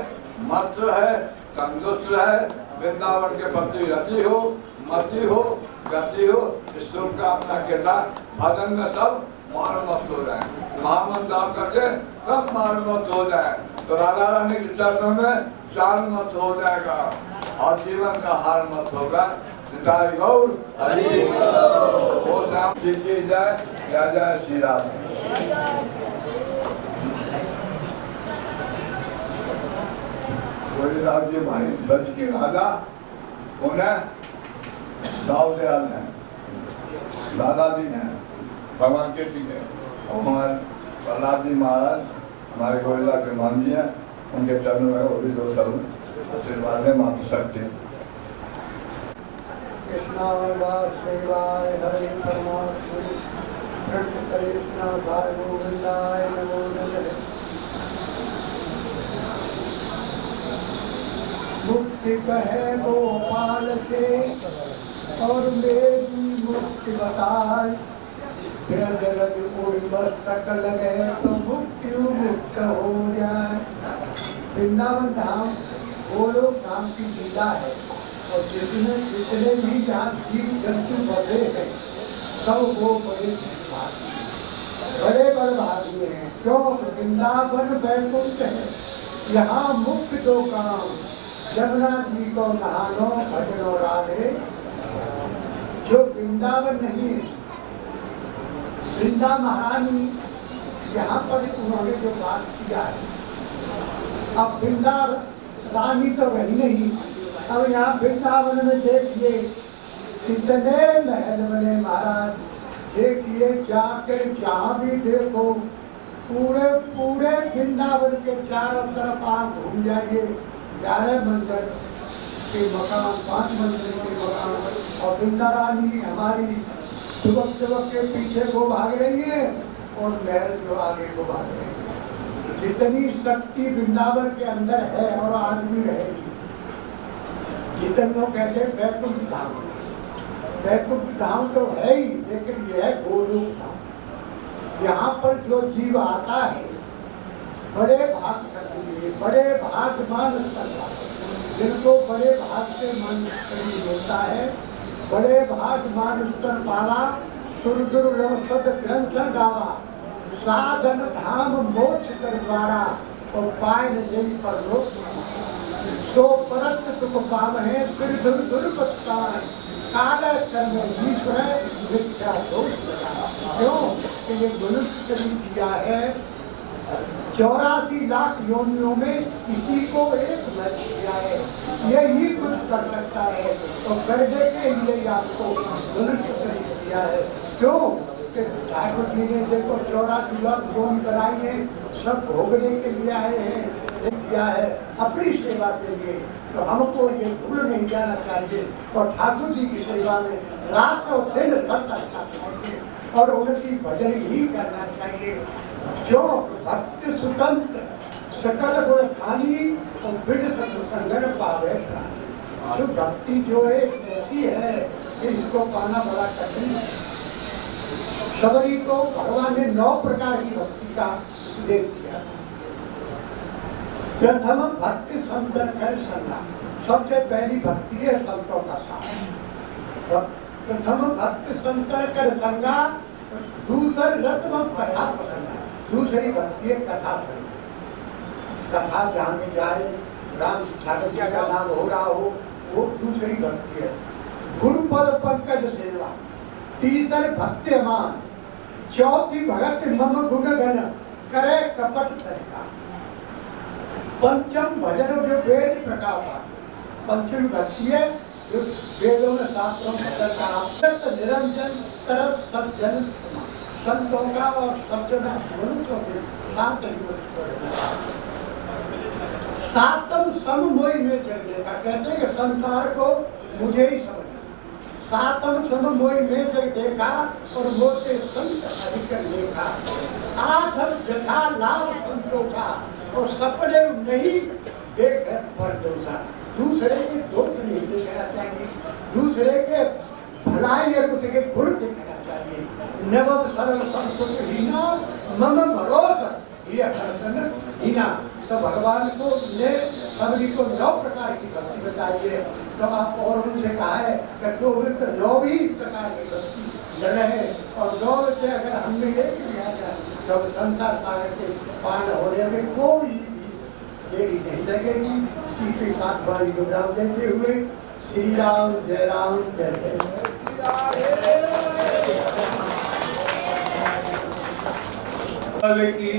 मस्त रहे, तंदुरुस्त रहे, वृंदावन के प्रति रति हो, मति हो, गति हो। इस शुभकामना के साथ भजन में सब मस्त हो जाए, महामंत्र जाप करके सब मस्त हो जाए तो राधा रानी के चरणों में चार मत हो जाएगा और जीवन का हार मत होगा। निताई गौर हरि वो श्याम जी की जय, जय जय श्री राम। गोरीदास जी भाई ब्रज के राजा कौन है? दाऊ दयाल है, दादाजी हैं, भगवान के सिंह है और हमारे प्रहलाद जी महाराज हमारे गोरीदास के मान जी हैं, उनके चरणों में वो भी दो सब आशीर्वाद में मांग सकते हैं। कृष्णा सेवाय हरे परमात्मा कृष्ण साय गोविंदाय नमो नमः। मुक्ति कहे गोपाल से और मेरी मुक्ति बताए, फिर जगत उड़ मस्तक लगे तो मुक्ति मुक्त हो जाए। वृंदावन धाम गोलोक धाम की लीला है और जिसमें जितने भी जहाँ जीव जंतु बसे हैं सब वो बड़े भागी हैं। क्यों? वृंदावन वैकुंठ है, यहाँ मुख्य दो काम जमुना जी को नहानो भजनो राधे। जो वृंदावन नहीं, वृंदा महारानी यहाँ पर उन्होंने जो बात किया है, अब वृंदा रानी तो रही नहीं, अब यहाँ वृंदावन में देखिए कितने महल बने महाराज। देखिए जाकर जहाँ भी देखो पूरे पूरे वृंदावन के चारों तरफ आप घूम जाइए, 11 मंदिर के मकान, 5 मंदिर के मकान और वृंदा रानी हमारी युवक के पीछे को भाग रही है और महल जो आगे को भाग रही है। जितनी शक्ति वृंदावन के अंदर है और आज भी रहेगी। जितने लोग कहते हैं वैकुंठ धाम, वैकुंठ धाम तो है ही, लेकिन यह है गोलोक धाम। यहाँ पर जो जीव आता है बड़े भाग से, बड़े भाग मानस करता है, जिनको बड़े भाग से मानस होता है, बड़े भाग मानस कर पावा, सुरदुर्लभ सद ग्रंथ गावा, साधन धाम मोक्ष कर द्वारा और पाए जय पर लोक सो परत तुम पाव है फिर दुर दुर्पत्तान काला कर्म ईश्वर मिथ्या दोष। क्यों कि ये मनुष्य शरीर दिया है 84 लाख योनियों में इसी को एक मत दिया है, यही कुछ कर सकता है तो करने के लिए आपको मनुष्य शरीर दिया है। क्यों कि ठाकुर जी ने देखो 84 लाख योनि बनाई है, सब भोगने के लिए आए हैं, दिया है अपनी सेवा के लिए। तो हमको ये भूल नहीं जाना चाहिए और ठाकुर जी की सेवा में रात और दिन रत रहना चाहिए और उनकी भजन ही करना चाहिए। जो भक्त स्वतंत्र सकल गुण खानी और बिन सत्संगन पावे। जो भक्ति जो है ऐसी है कि इसको पाना बड़ा कठिन है। सबरी को भगवान ने 9 प्रकार की भक्ति का दे दिया। प्रथम भक्ति संतन कर संगा, सबसे पहली भक्ति है संतों का साथ। प्रथम भक्ति संतन कर संगा, दूसरी रत्न कथा प्रसंगा, दूसरी भक्ति है कथा संग। कथा जहाँ भी जाए, राम ठाकुर जी का नाम हो रहा हो, वो दूसरी भक्ति है। गुरु पद पंकज सेवा, तीसरी भक्ति अमान, चौथी भगत मम गुण गण करे कपट तरीका। पंचम भजन जो वेद प्रकाशा, पंचमी भक्ति है जो वेदों में शास्त्रों में भजन का निरंजन तरस सज्जन संतों का और सज्जन मनुष्यों के साथ सातम सममोय में चल देखा। कहते हैं कि संसार को मुझे ही समझ, सातम सममोय में जग देखा और मोटे संत अधिकर देखा। आठम जथा लाभ संतोषा और सपने नहीं देख पर दोषा। दूसरे के दोष नहीं देखना चाहिए, दूसरे के भलाई या कुछ के गुण देखना चाहिए। नवम सरल संस्कृत हीना मम भरोसा ये दर्शन हीना। तो भगवान को ने सभी को 9 प्रकार की भक्ति बताई है। तो आप और उनसे कहा है कि तो वृत्त 9 ही प्रकार के जल है और 9 से अगर हम भी एक लिया जाए तो संसार सागर के पार होने में कोई भी देरी नहीं लगेगी। इसी के साथ वाली योगदान देते हुए श्री राम जय राम जय जय की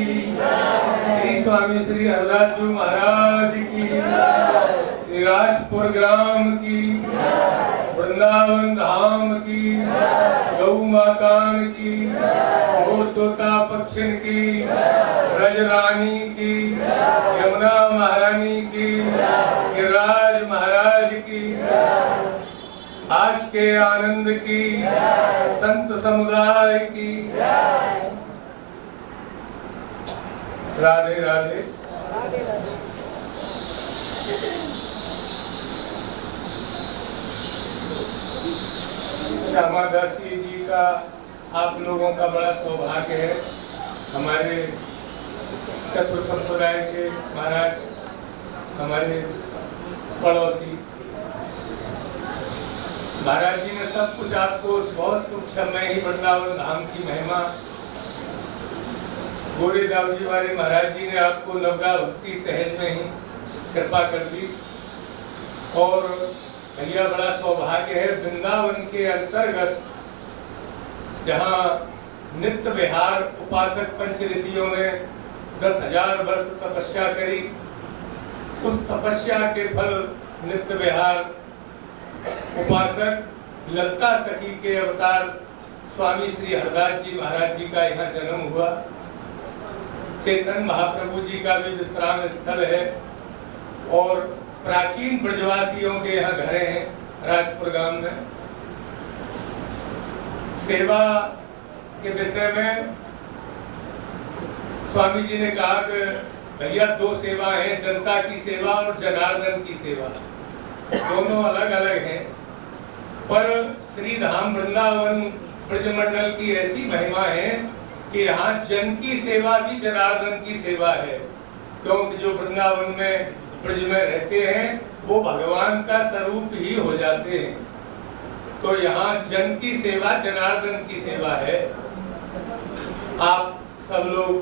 श्री स्वामी श्री हरदास जी महाराज की, श्री राजपुर ग्राम की, वृंदावन धाम की, गौ मातान की, और तोता पक्षिन की, ब्रजरानी की, यमुना महारानी की, गिरिराज महाराज की, आज के आनंद की, संत समुदाय की। राधे राधे। श्यामा दासी जी का आप लोगों का बड़ा सौभाग्य है। हमारे चतुर संप्रदाय के महाराज, हमारे पड़ोसी महाराज जी ने सब कुछ आपको बहुत सूक्ष्म में ही वृंदावन धाम की महिमा गोरे दावजी वाले महाराज जी ने आपको नवगा भक्ति सहज में ही कृपा कर दी। और भैया बड़ा सौभाग्य है, वृंदावन के अंतर्गत जहाँ नित्य विहार उपासक पंच ऋषियों ने 10,000 वर्ष तपस्या करी, उस तपस्या के फल नित्य विहार उपासक ललता सखी के अवतार स्वामी श्री हरदास जी महाराज जी का यहाँ जन्म हुआ। चेतन महाप्रभु जी का भी विश्राम स्थल है और प्राचीन ब्रजवासियों के यहाँ घरे हैं राजपुर गांव में। सेवा के विषय में स्वामी जी ने कहा कि भैया 2 सेवा है, जनता की सेवा और जनार्दन की सेवा, दोनों अलग अलग हैं। पर श्री धाम वृंदावन ब्रजमंडल की ऐसी महिमा है कि यहाँ जन की सेवा भी जनार्दन की सेवा है, क्योंकि जो वृंदावन में ब्रज में रहते हैं वो भगवान का स्वरूप ही हो जाते हैं। तो यहाँ जन की सेवा जनार्दन की सेवा है। आप सब लोग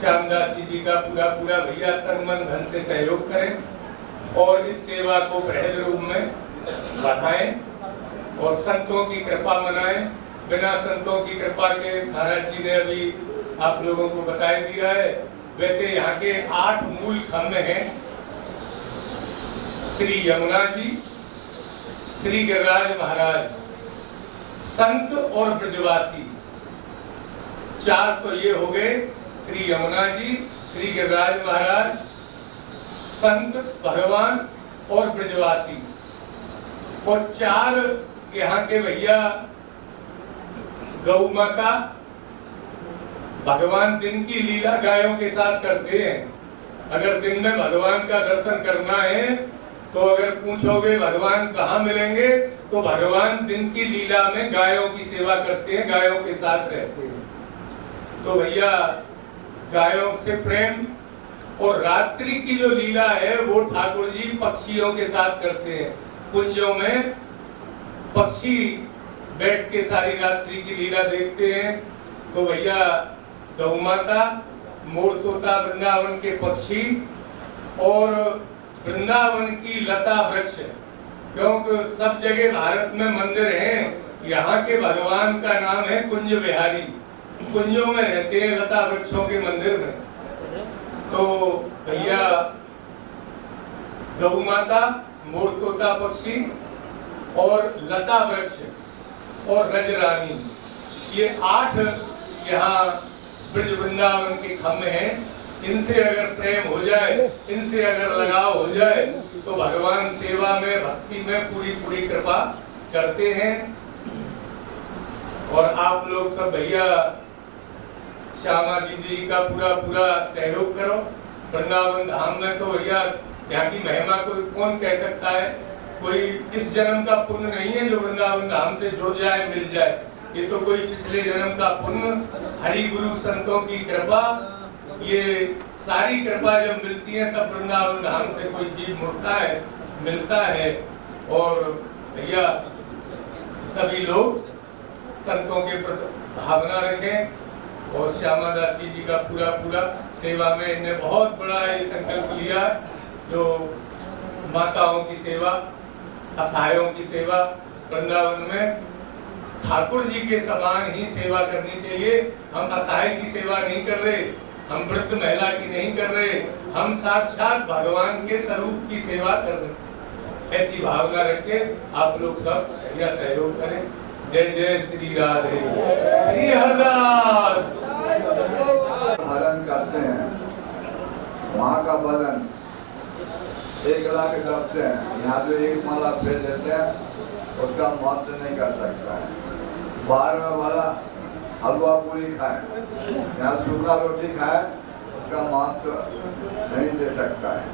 श्यामदास जी का पूरा पूरा भैया तन मन धन से सहयोग करें और इस सेवा को बृहद रूप में बढ़ाएं और संतों की कृपा मनाएं। बिना संतों की कृपा के महाराज जी ने अभी आप लोगों को बता दिया है। वैसे यहाँ के 8 मूल खम्भ हैं, श्री यमुना जी, श्री गिरिराज महाराज, संत और ब्रजवासी। 4 तो ये हो गए, श्री यमुना जी, श्री गिरिराज महाराज, संत, भगवान और ब्रजवासी। और 4 यहाँ के भैया गौ माता, भगवान दिन की लीला गायों के साथ करते हैं। अगर दिन में भगवान का दर्शन करना है तो अगर पूछोगे भगवान कहाँ मिलेंगे, तो भगवान दिन की लीला में गायों की सेवा करते हैं, गायों के साथ रहते हैं। तो भैया गायों से प्रेम, और रात्रि की जो लीला है वो ठाकुर जी पक्षियों के साथ करते हैं। कुंजों में पक्षी बैठ के सारी रात्रि की लीला देखते हैं। तो भैया गौ माता, मोर तोता वृंदावन के पक्षी और वृंदावन की लता वृक्ष, क्योंकि सब जगह भारत में मंदिर हैं। यहाँ के भगवान का नाम है कुंज बिहारी, कुंजों में रहते हैं लता वृक्षों के मंदिर में। तो भैया गौ माता, मोर तोता पक्षी और लता वृक्ष और रजरानी, ये 8 यहाँ ब्रज वृंदावन के खम्भ हैं। इनसे अगर प्रेम हो जाए, इनसे अगर लगाव हो जाए तो भगवान सेवा में, भक्ति में पूरी पूरी कृपा करते हैं। और आप लोग सब भैया श्यामा दीदी का पूरा पूरा सहयोग करो। वृंदावन धाम में तो भैया यहाँ की महिमा कोई कौन कह सकता है। कोई इस जन्म का पुण्य नहीं है जो वृंदावन धाम से जुड़ जाए, मिल जाए। ये तो कोई पिछले जन्म का पुण्य, हरि गुरु संतों की कृपा, ये सारी कृपा जब मिलती है तब वृंदावन धाम से कोई जीव मुड़ता है। मिलता है। और भैया सभी लोग संतों के प्रति भावना रखें और श्यामा दास जी का पूरा सेवा में इन्हें बहुत बड़ा ये संकल्प लिया, जो माताओं की सेवा, असहायों की सेवा, वृंदावन में ठाकुर जी के समान ही सेवा करनी चाहिए। हम असहाय की सेवा नहीं कर रहे, हम वृद्ध महिला की नहीं कर रहे, हम साक्षात भगवान के स्वरूप की सेवा कर रहे। ऐसी भावना रख के आप लोग सब यह सहयोग करें। जय जय श्री राधे, श्री हरदास। भजन करते हैं, वहाँ का भजन एक लाख करते हैं, यहाँ जो एक माला फेर देते हैं उसका महत्व नहीं कर सकता है। बाहर में वाला हलवा पूरी खाए, यहाँ सूखा रोटी खाए, उसका महत्व नहीं दे सकता है।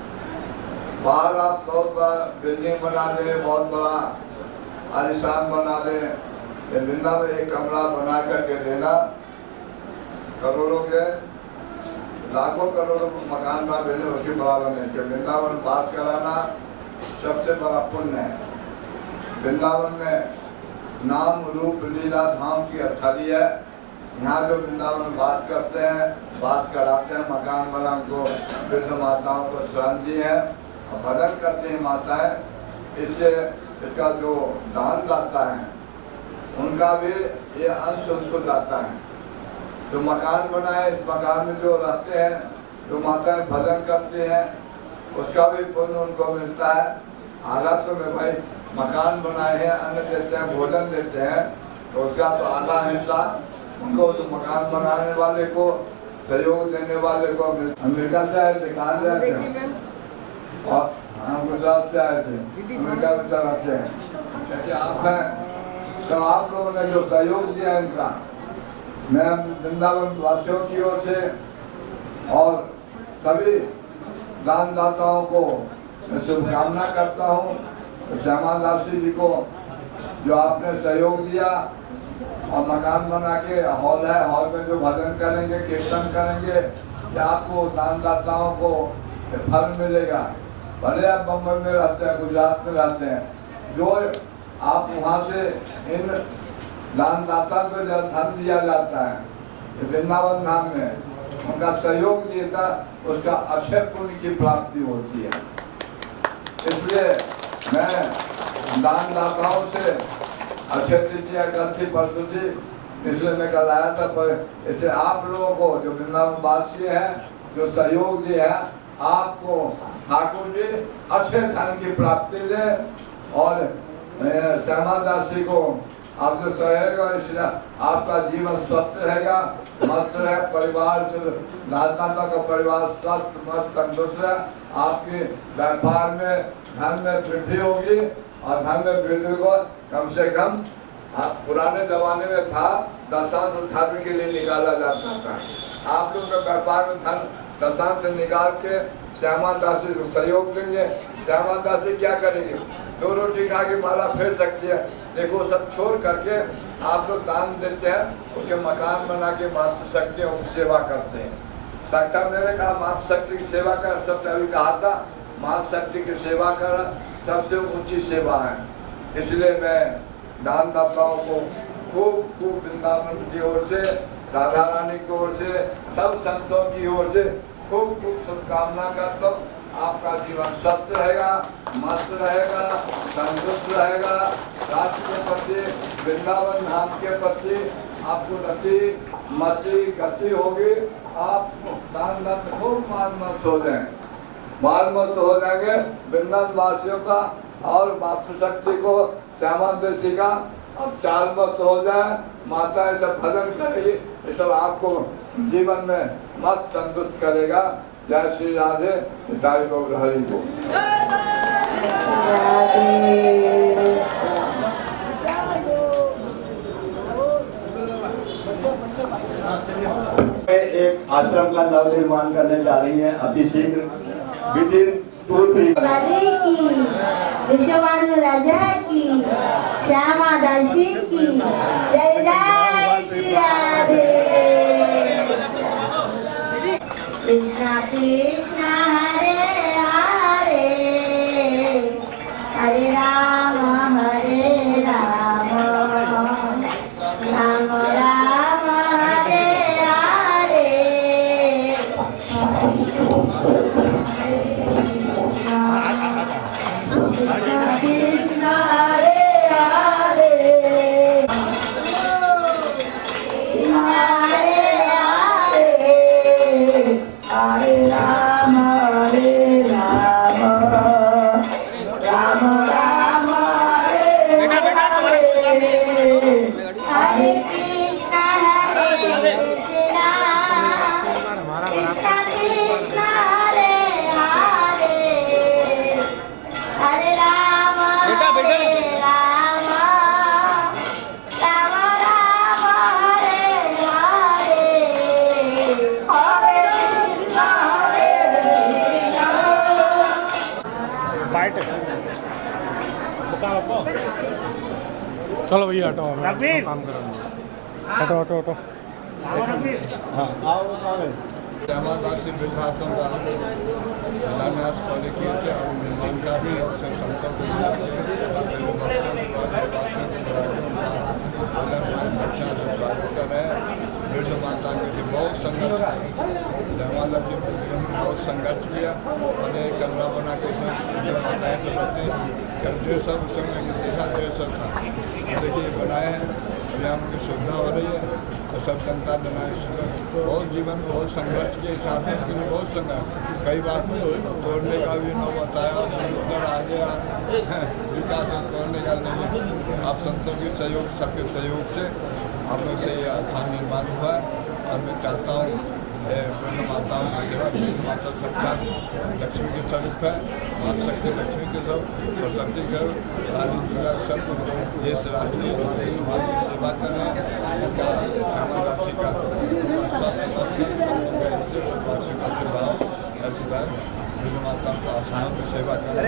बाहर आप बहुत बड़ा बिल्डिंग बना दें, बहुत बड़ा आलिशान बना दें, ये वृंदावन में एक कमरा बना करके देना, करोड़ों के लाखों करोड़ों मकान बना देने उसके बराबर नहीं। कि वृंदावन वास कराना सबसे बड़ा पुण्य है। वृंदावन में नाम रूप लीला धाम की स्थली है। यहाँ जो वृंदावन वास करते हैं, वास कराते हैं, मकान बना उनको वृद्ध माताओं को शरण दी है और भजन करते हैं माताएं। इससे इसका जो दान दाता है उनका भी ये अंश उसको जाता है। जो मकान बनाए, इस मकान में जो रहते हैं, जो माताएं भजन करते हैं, उसका भी पुण्य उनको मिलता है। आधा तो में भाई मकान बनाए हैं, अन्न देते हैं, भोजन देते हैं, तो उसका तो आधा हिस्सा उनको, तो मकान बनाने वाले को, सहयोग देने वाले को। अमेरिका से आए थे, कहाँ से आए थे? और हम गुजरात से आए थे, अमेरिका में सर रहते हैं। जैसे आप हैं, तो आप लोगों ने जो सहयोग दिया इनका, मैं वृंदावन वासियों की ओर से और सभी दानदाताओं को शुभकामना करता हूँ। श्यामा दास जी को जो आपने सहयोग दिया और मकान बना के हॉल है, हॉल में जो भजन करेंगे, कीर्तन करेंगे, या आपको दानदाताओं को फल मिलेगा। भले आप बम्बई में रहते हैं, गुजरात में रहते हैं, जो आप वहाँ से इन दानदाता को जो धन दिया जाता है वृंदावन धाम में, उनका सहयोग देता, उसका अक्षय पुण्य की प्राप्ति होती है। इसलिए मैं दानदाताओं से अक्षय तृतीया कल थी, परसों थी, इसलिए मैं कल आया था। पर इसलिए आप लोगों को जो वृंदावन वासी हैं, जो सहयोग दिए हैं, आपको ठाकुर जी अक्षय धन की प्राप्ति दे। और श्यामा दास जी को आप जो सहेगा, इसलिए आपका जीवन स्वस्थ रहेगा, मस्त रहे, परिवार से दाता का परिवार स्वस्थ मस्त तंदुरुस्त है। आपके व्यापार में धन में वृद्धि होगी और धन में वृद्धि को कम से कम पुराने जमाने में था, दशांश धर्म के लिए निकाला जाता था। आप लोग के व्यापार में धन दशांश निकाल के श्यामा दास जी को सहयोग देंगे। श्यामा दास जी क्या करेंगे? 2 रोटी खा के माला फेर सकती है, लेकिन वो सब छोड़ करके आप लोग दान देते हैं, उसके मकान बना के मातृशक्तियों की सेवा करते हैं। सकता मैंने कहा मातृशक्ति की सेवा कर, सबसे अभी कहा था मातृशक्ति की सेवा कर सबसे ऊंची सेवा है। इसलिए मैं दानदाताओं को खूब खूब वृंदावन की ओर से, राधा रानी की ओर से, सब संतों की ओर से खूब खूब शुभकामना करता हूँ। आपका जीवन स्वस्थ रहेगा, मस्त रहेगा, तंदुरुस्त रहेगा। राष्ट्र के प्रति, वृंदावन धाम के प्रति आपको रति मति गति होगी। आप दान दत्त खूब मानमस्त हो जाएंगे, मानमस्त हो जाएंगे। वृंदावन वासियों का और मातृशक्ति को, श्यामा देशी का अब चाल मत हो जाए। माता ऐसा भजन करेगी, ये सब आपको जीवन में मस्त तंदुरुस्त करेगा। जय श्री राधे, जय गौर हरि को। एक आश्रम का नव निर्माण करने जा रही है अति शीघ्र, विदिन 2-3 विश्ववान राजा की, श्यामा दासी की जय जय श्री राधे। कृष्णा कृष्णा हरे हरे, चलो भैया हटो काम करो हटो हटो हटो हाँ श्यामादासी वृद्धाश्रम का शिलान्यास पहले किए थे और निर्माण कार्य उससे संतों को मिला के फिर वो भक्तों के बाद निवासियों को बुला के उनका भोजन पान दक्षिणा से स्वागत कर रहे हैं। वृद्ध माता के लिए बहुत संघर्ष किया, श्यामादासी ने बहुत संघर्ष किया। मैंने एक कमरा बना के उसमें वृद्ध माताएँ सब रहते करीब 150 उस समय की देखा 150 था। देखिए बनाए हैं, अभी उनकी सुविधा हो रही है और सब जनता जनादेश बहुत जीवन में बहुत संघर्ष किया। इस आश्रम के लिए बहुत संघर्ष, कई बार तोड़ने का भी न बताया, उधर आ गया विकास तोड़ने का नहीं। आप संतों के सहयोग, सबके सहयोग से हम लोग से ये स्थान निर्माण हुआ है और मैं चाहता हूँ वृद्ध माताओं की सेवा। वृद्ध माता साक्षात लक्ष्मी के स्वरूप है, माँ शक्ति लक्ष्मी के स्वरूप, सरस्वती के रानी दुर्गा के स्वरूप। देश राष्ट्रीय समाज की सेवा करें, इनका श्यामादासी का स्वास्थ्य संतों का इससे प्रवासी का स्वभाव ऐसी बात वृद्ध माताओं को आशाओं की सेवा करें।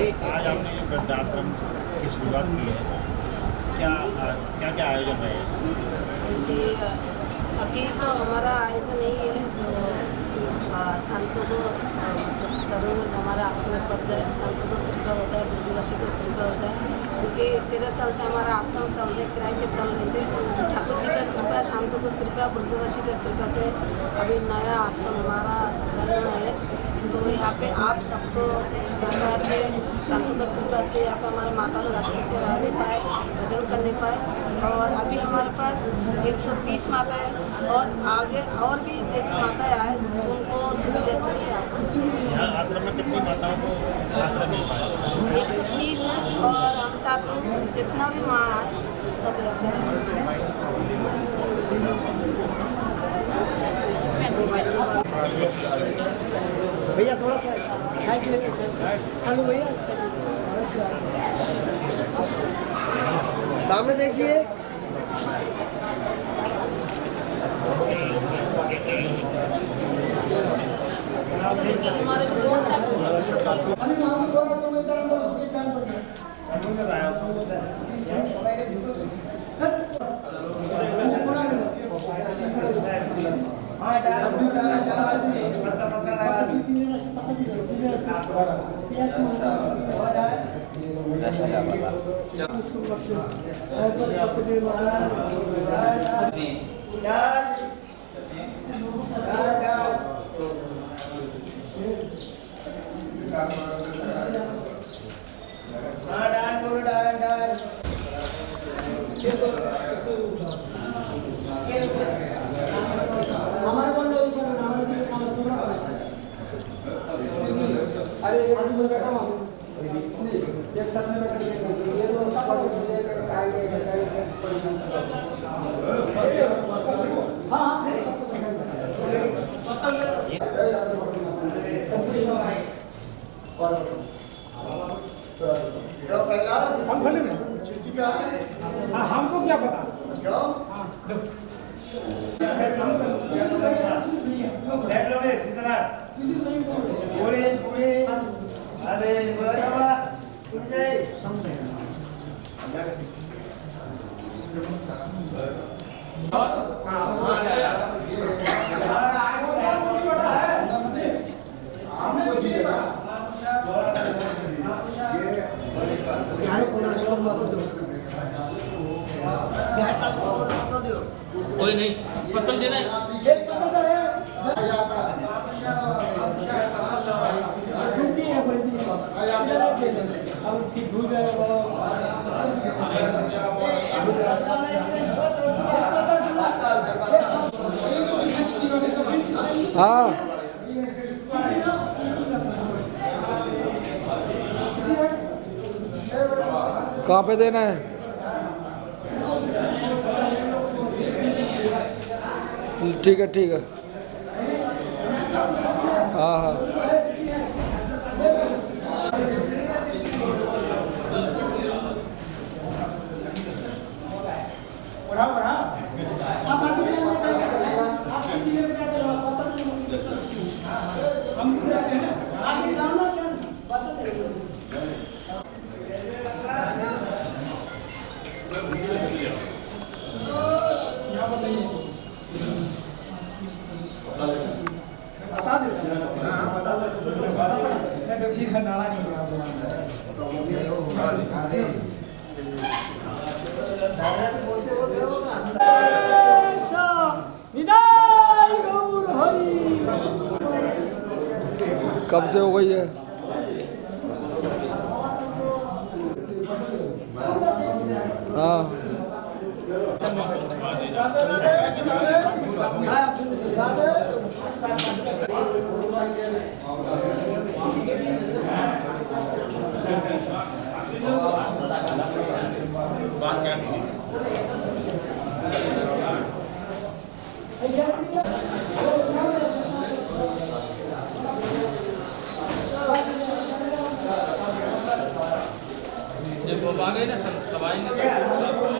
आज आपने ये वृद्धाश्रम की शुरुआत की है, क्या क्या आयोजन रहे जी? अभी तो हमारा आयोजन यही है जो संतों को जरूर हमारा आश्रम में पड़ जाए, संतों को कृपा हो जाए, ब्रजवासी को कृपा हो जाए। क्योंकि 13 साल से हमारा आश्रम चल रहे, किराए पे चल रहे थे। ठाकुर जी का कृपा, संतों को कृपा, ब्रजवासी का कृपा से अभी नया आश्रम हमारा बनना है। तो यहाँ पे आप सबको कृपा से, संतों की कृपा से यहाँ पे हमारे माता लोग अच्छे से रहने पाए, भजन करने पाए। और अभी हमारे पास 130 माताएँ और आगे और भी जैसे माताएँ आए उनको सुविधा करके आश्रम में कितनी माताओं को आश्रम मिल पाए? 130 है और हम चाहते हैं जितना भी माँ आए सब भैया थोड़ा सा साइड ले हेलो भैया सामने देखिए। हमको क्या पता कोई नहीं पत्तल देना है। हाँ कहाँ पे देना है? ठीक है ठीक है। हाँ हाँ कब से हो गई है? हाँ जब आ गए ना सब आएंगे।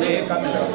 ये एक का मिलेगा।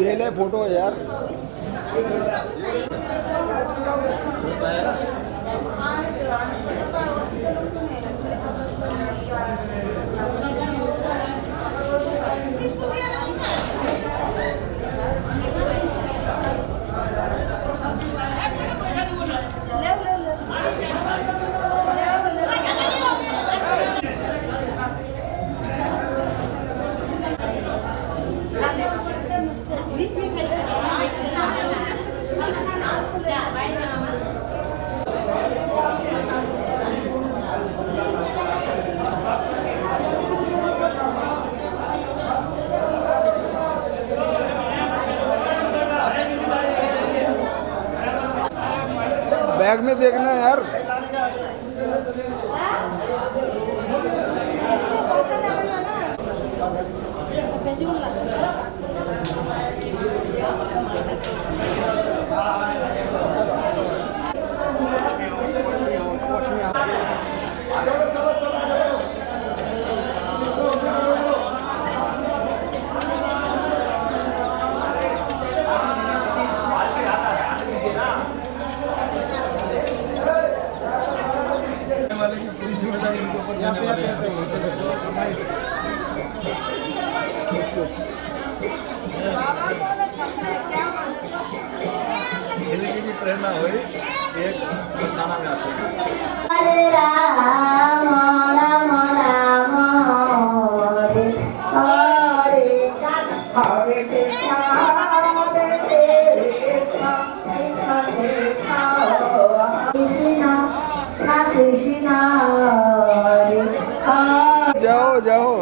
ले ले फोटो यार। बैग में देखना यार। प्रेरणा हुई एक गाना में आते हरे राम राम राम हरे हरे हरे कृष्णा हरे कृष्णा कृष्णा कृष्णा हरे हरे जाओ जाओ।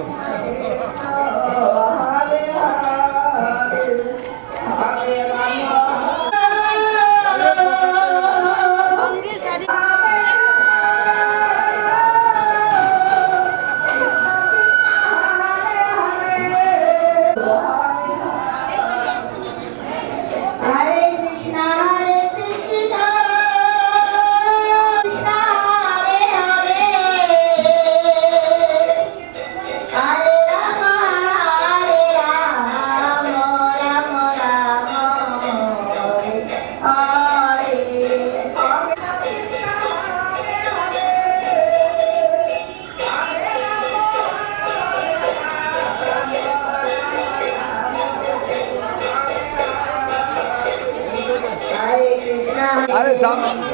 अरे सामने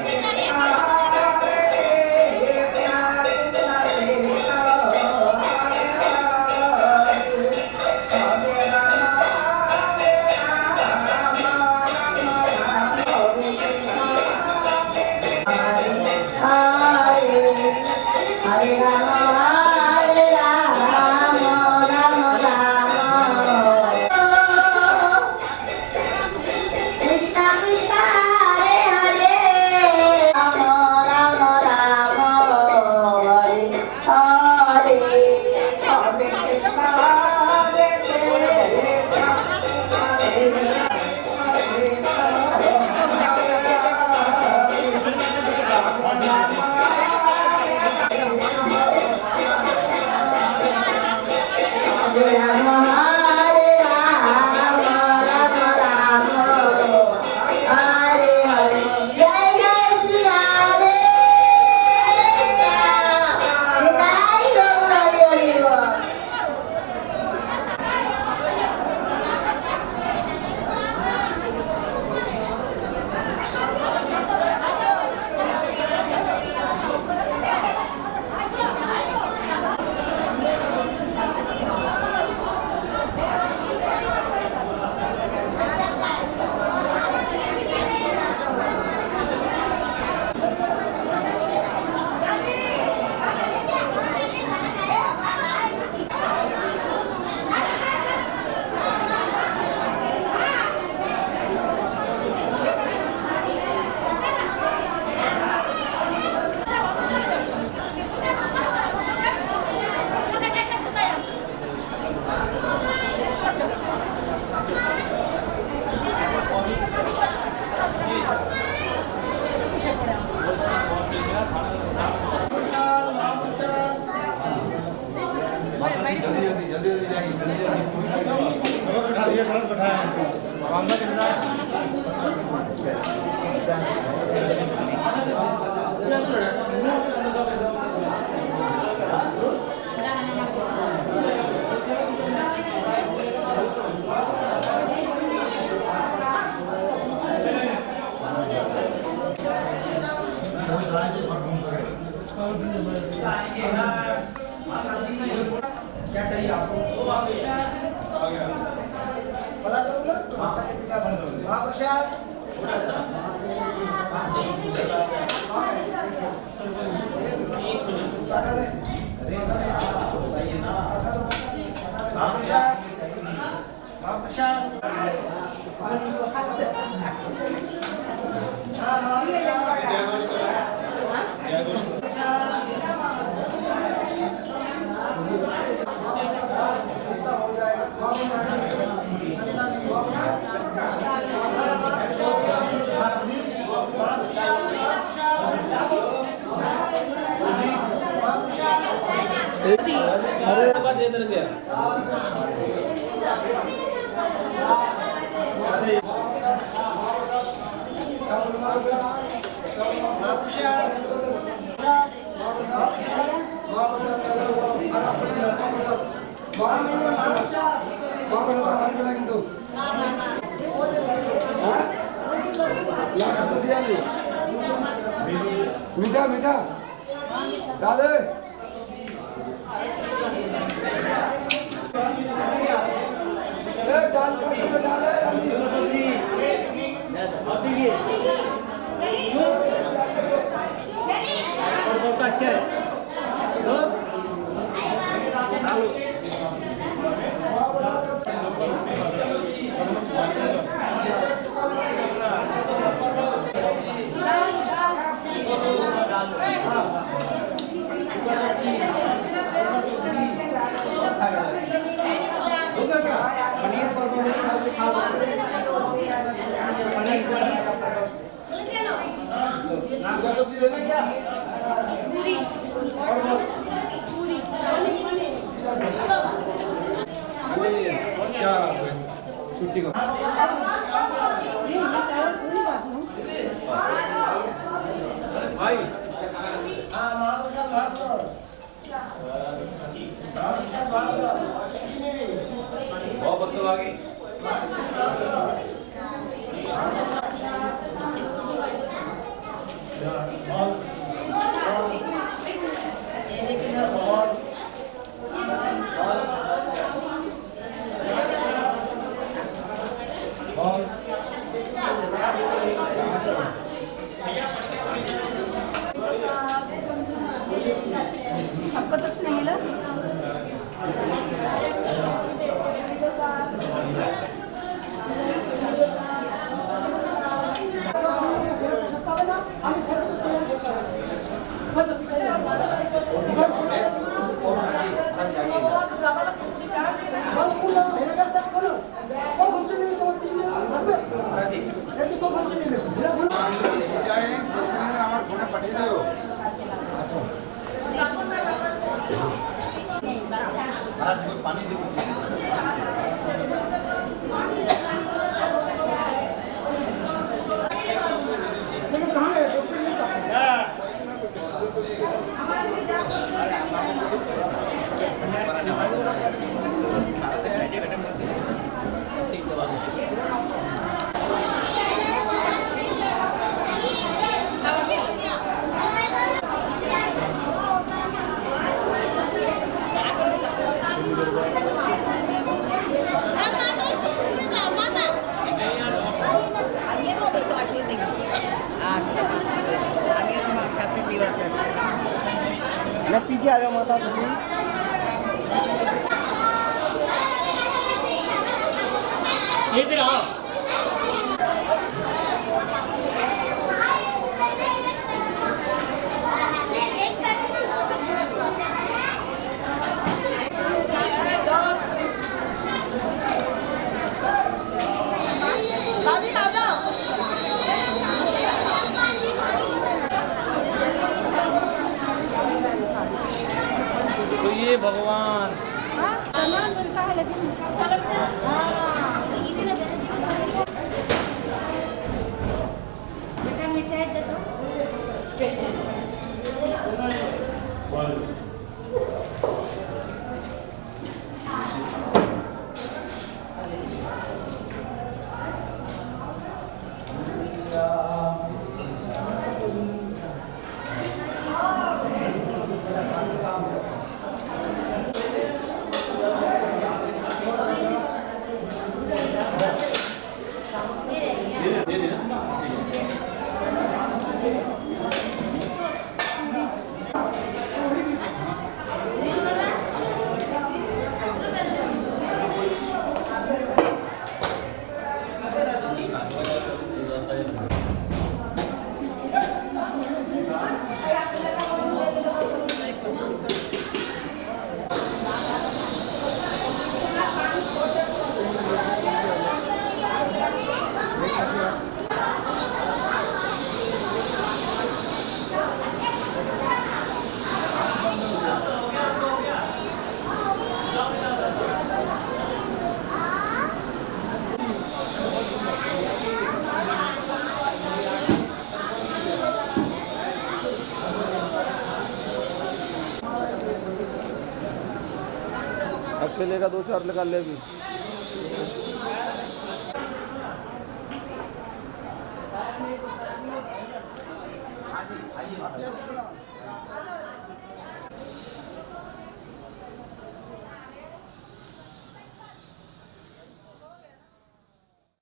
हरे क्या चाहिए आपको? मीठा मीठा डाले अच्छा है क्या छुट्टी को भाई बहुत बदल आ गई आपको कुछ नहीं मिला? पीछे आ जाओ माता इधर आओ ये भगवान लेगा 2-4 निकाल ले भी। आइए